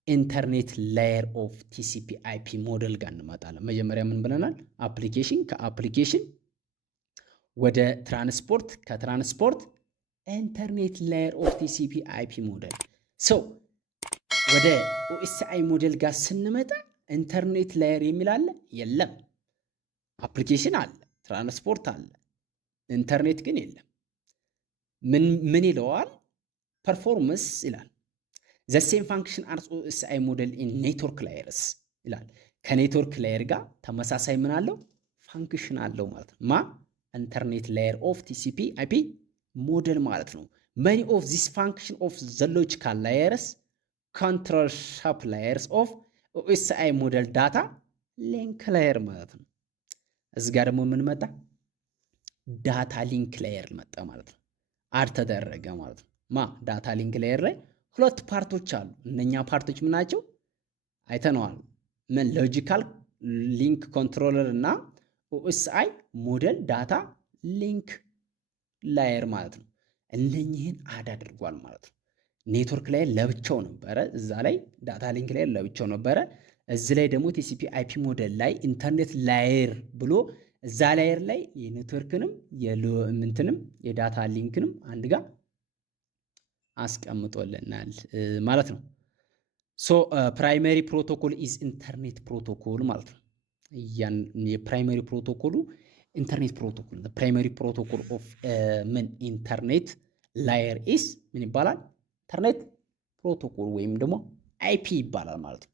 ኢንተርኔት ሌየር ኦፍ ቲሲፒ አይፒ ሞዴል ጋር እንመጣለን። መጀመሪያ ምን ብለናል? አፕሊኬሽን፣ ከአፕሊኬሽን ወደ ትራንስፖርት፣ ከትራንስፖርት ኢንተርኔት ሌየር ኦፍ ቲሲፒ አይፒ ሞዴል። ሶ ወደ ኦኤስአይ ሞዴል ጋር ስንመጣ ኢንተርኔት ሌየር የሚል አለ? የለም። አፕሊኬሽን አለ፣ ትራንስፖርት አለ፣ ኢንተርኔት ግን የለም። ምን ይለዋል? ፐርፎርመንስ ይላል። ዘ ሴም ፋንክሽን አርስ ኦኤስአይ ሞዴል ኢን ኔትወርክ ሌየርስ ይላል። ከኔትወርክ ሌየር ጋር ተመሳሳይ ምን አለው? ፋንክሽን አለው ማለት ነው። ማ ኢንተርኔት ሌየር ኦፍ ቲሲፒ አይፒ ሞዴል ማለት ነው። many of these function of the logical layers control sub layers of OSI model data link layer ማለት ነው። እዚህ ጋር ደግሞ ምን መጣ? ዳታ ሊንክ ሌየር መጣ ማለት ነው። አድ ተደረገ ማለት ነው። ማ ዳታ ሊንክ ሌየር ላይ ሁለት ፓርቶች አሉ። እነኛ ፓርቶች ምን ናቸው? አይተነዋል። ምን ሎጂካል ሊንክ ኮንትሮለር እና OSI ሞዴል ዳታ ሊንክ ላየር ማለት ነው። እነኚህን አድ አድርጓል ማለት ነው። ኔትወርክ ላይ ለብቻው ነበረ፣ እዛ ላይ ዳታ ሊንክ ላይ ለብቻው ነበረ። እዚህ ላይ ደግሞ ቲሲፒ አይፒ ሞዴል ላይ ኢንተርኔት ላየር ብሎ እዛ ላየር ላይ የኔትወርክንም የምንትንም የዳታ ሊንክንም አንድ ጋር አስቀምጦልናል ማለት ነው። ሶ ፕራይመሪ ፕሮቶኮል ኢዝ ኢንተርኔት ፕሮቶኮል ማለት ነው። የፕራይመሪ ፕሮቶኮሉ ኢንተርኔት ፕሮቶኮል ፕራይመሪ ፕሮቶኮል ኦፍ ምን ኢንተርኔት ላየር ኢስ ምን ይባላል? ኢንተርኔት ፕሮቶኮል ወይም ደግሞ አይፒ ይባላል ማለት ነው።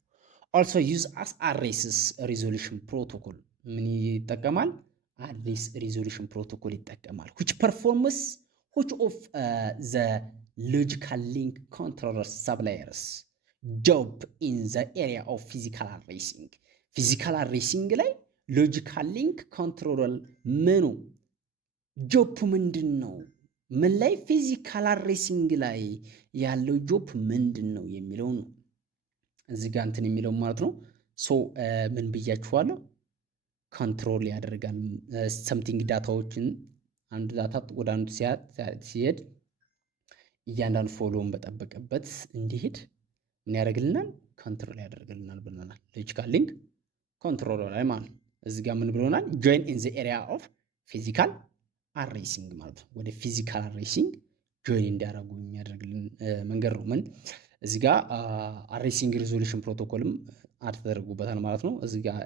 ኦልሶ ዩዝ አስ አድሬስስ ሪዞሉሽን ፕሮቶኮል ምን ይጠቀማል? አድሬስ ሪዞሉሽን ፕሮቶኮል ይጠቀማል። which performs which of the logical link controller sublayers job in the area of physical addressing ፊዚካል አድሬሲንግ ላይ ሎጂካል ሊንክ ኮንትሮለር ምኑ ጆፕ ምንድን ነው? ምን ላይ ፊዚካል አድሬሲንግ ላይ ያለው ጆፕ ምንድን ነው የሚለው ነው እዚህ ጋር እንትን የሚለው ማለት ነው። ሶ ምን ብያችኋለሁ? ኮንትሮል ያደርጋል ሰምቲንግ ዳታዎችን አንዱ ዳታ ወደ አንዱ ሲሄድ እያንዳንዱ ፎሎውን በጠበቀበት እንዲሄድ ምን ያደርግልናል? ኮንትሮል ያደርግልናል ብለናል። ሎጂካል ሊንክ ኮንትሮለር ላይ ማለት ነው። እዚህ ጋር ምን ብሎናል? ጆይን ኢን ዘ ኤሪያ ኦፍ ፊዚካል አሬሲንግ ማለት ነው። ወደ ፊዚካል አሬሲንግ ጆይን እንዲያደርጉ የሚያደርግልን መንገድ ነው። ምን እዚህ ጋር አሬሲንግ ሪዞሉሽን ፕሮቶኮልም አድ ተደርጎበታል ማለት ነው። እዚህ ጋር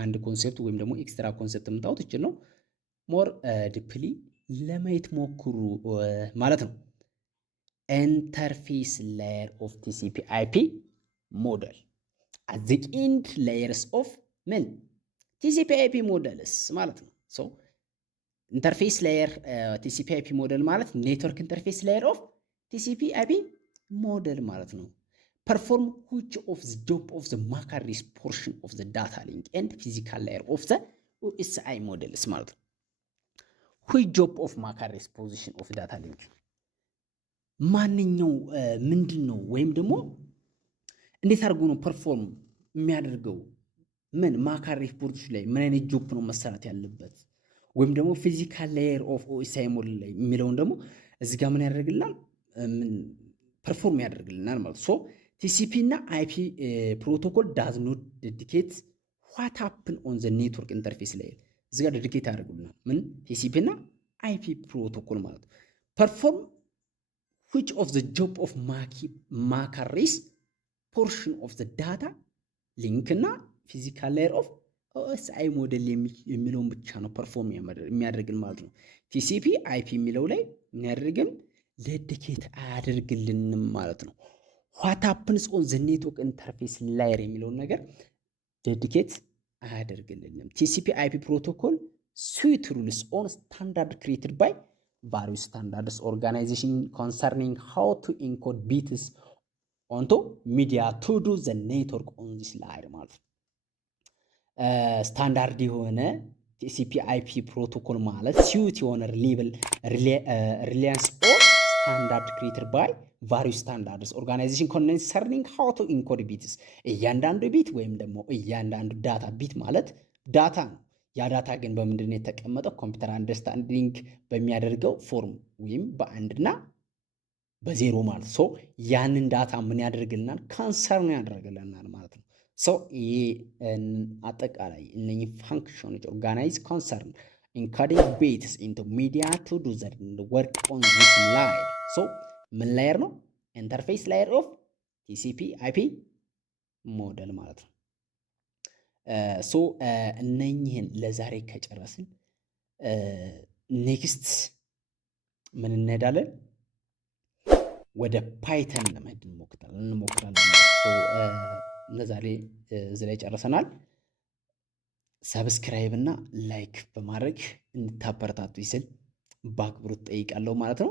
አንድ ኮንሴፕት ወይም ደግሞ ኤክስትራ ኮንሴፕት የምታዩት እችል ነው። ሞር ዲፕሊ ለማየት ሞክሩ ማለት ነው። ኢንተርፌስ ሌየር ኦፍ ቲሲፒ አይፒ ሞዴል at the end layers of ምን ቲሲፒ አይፒ ሞዴልስ ማለት ነው። ሶ ኢንተርፌስ ሌየር ቲሲፒ አይፒ ሞዴል ማለት ኔትወርክ ኢንተርፌስ ሌየር ኦፍ ቲሲፒ አይፒ ሞዴል ማለት ነው። perform which of the job of the MAC address portion of the data link and physical layer of the OSI models ማለት ነው። which job of MAC address position of data link ማንኛው ምንድን ነው ወይም ደግሞ እንዴት አድርጎ ነው ፐርፎርም የሚያደርገው? ምን MAC address ፖርቶች ላይ ምን አይነት ጆብ ነው መሰራት ያለበት? ወይም ደግሞ ፊዚካል ሌየር ኦፍ OSI ሞዴል ላይ የሚለውን ደግሞ እዚህ ጋር ምን ያደርግልናል? ፐርፎርም ያደርግልናል ማለት ሶ ቲሲፒ እና አይፒ ፕሮቶኮል ዳዝ ኖት ዴዲኬት ዋት ሃፕን ኦን ዘ ኔትወርክ ኢንተርፌስ ሌየር እዚህ ጋር ዴዲኬት ያደርጉልናል። ምን ቲሲፒ እና አይፒ ፕሮቶኮል ማለት ፐርፎርም which of the job of MAC address portion of the data link እና ፊዚካል ሌየር ኦፍ OSI ሞዴል የሚለውን ብቻ ነው ፐርፎርም የሚያደርግን ማለት ነው። ቲሲፒ አይፒ የሚለው ላይ የሚያደርግን ዴዲኬት አያደርግልንም ማለት ነው። ዋት ሃፕንስ ኦን ዘ ኔትወርክ ኢንተርፌስ ላየር የሚለውን ነገር ዴዲኬት አያደርግልንም። ቲሲፒ አይፒ ፕሮቶኮል ስዊት ሩልስ ኦን ስታንዳርድ ክሪኤትድ ባይ ቫሪየስ ስታንዳርድስ ኦርጋናይዜሽን ኮንሰርኒንግ ሃው ቱ ኢንኮድ ቢትስ ኦንቶ ሚዲያ ቱ ዱ ዘ ኔትወርክ ኦን ዚስ ላየር ማለት ነው። ስታንዳርድ የሆነ ቲሲፒ አይፒ ፕሮቶኮል ማለት ስዊት የሆነ ሪሊያንስ ኦን ስታንዳርድ ክሪኤትድ ባይ ቫሪየስ ስታንዳርድስ ኦርጋናይዜሽን ኮንሰርኒንግ ሃው ቱ ኢንኮድ ቢትስ እያንዳንዱ ቢት ወይም ደግሞ እያንዳንዱ ዳታ ቢት ማለት ዳታ ነው። ያ ዳታ ግን በምንድን ነው የተቀመጠው? ኮምፒውተር አንደርስታንዲንግ በሚያደርገው ፎርም ወይም በአንድና በዜሮ ማለት ሶ ያንን ዳታ ምን ያደርግልናል? ካንሰርን ያደርግልናል ማለት ነው። ሶ ይሄ አጠቃላይ እነኚህ ፋንክሽኖች ኦርጋናይዝ ኮንሰርን ኢንኮዲንግ ቢትስ ኢንቱ ሚዲያ ቱ ዱ ዘ ወርክ ኦን ዚስ ላየር ሶ ምን ላየር ነው? ኢንተርፌስ ላየር ኦፍ ቲሲፒ አይፒ ሞዴል ማለት ነው። ሶ እነኚህን ለዛሬ ከጨረስን ኔክስት ምን እንሄዳለን? ወደ ፓይተን ለመሄድ እንሞክራለን። ለዛሬ እዚህ ላይ ጨርሰናል። ሰብስክራይብ እና ላይክ በማድረግ እንድታበረታቱ ይስል በአክብሮት ጠይቃለሁ ማለት ነው።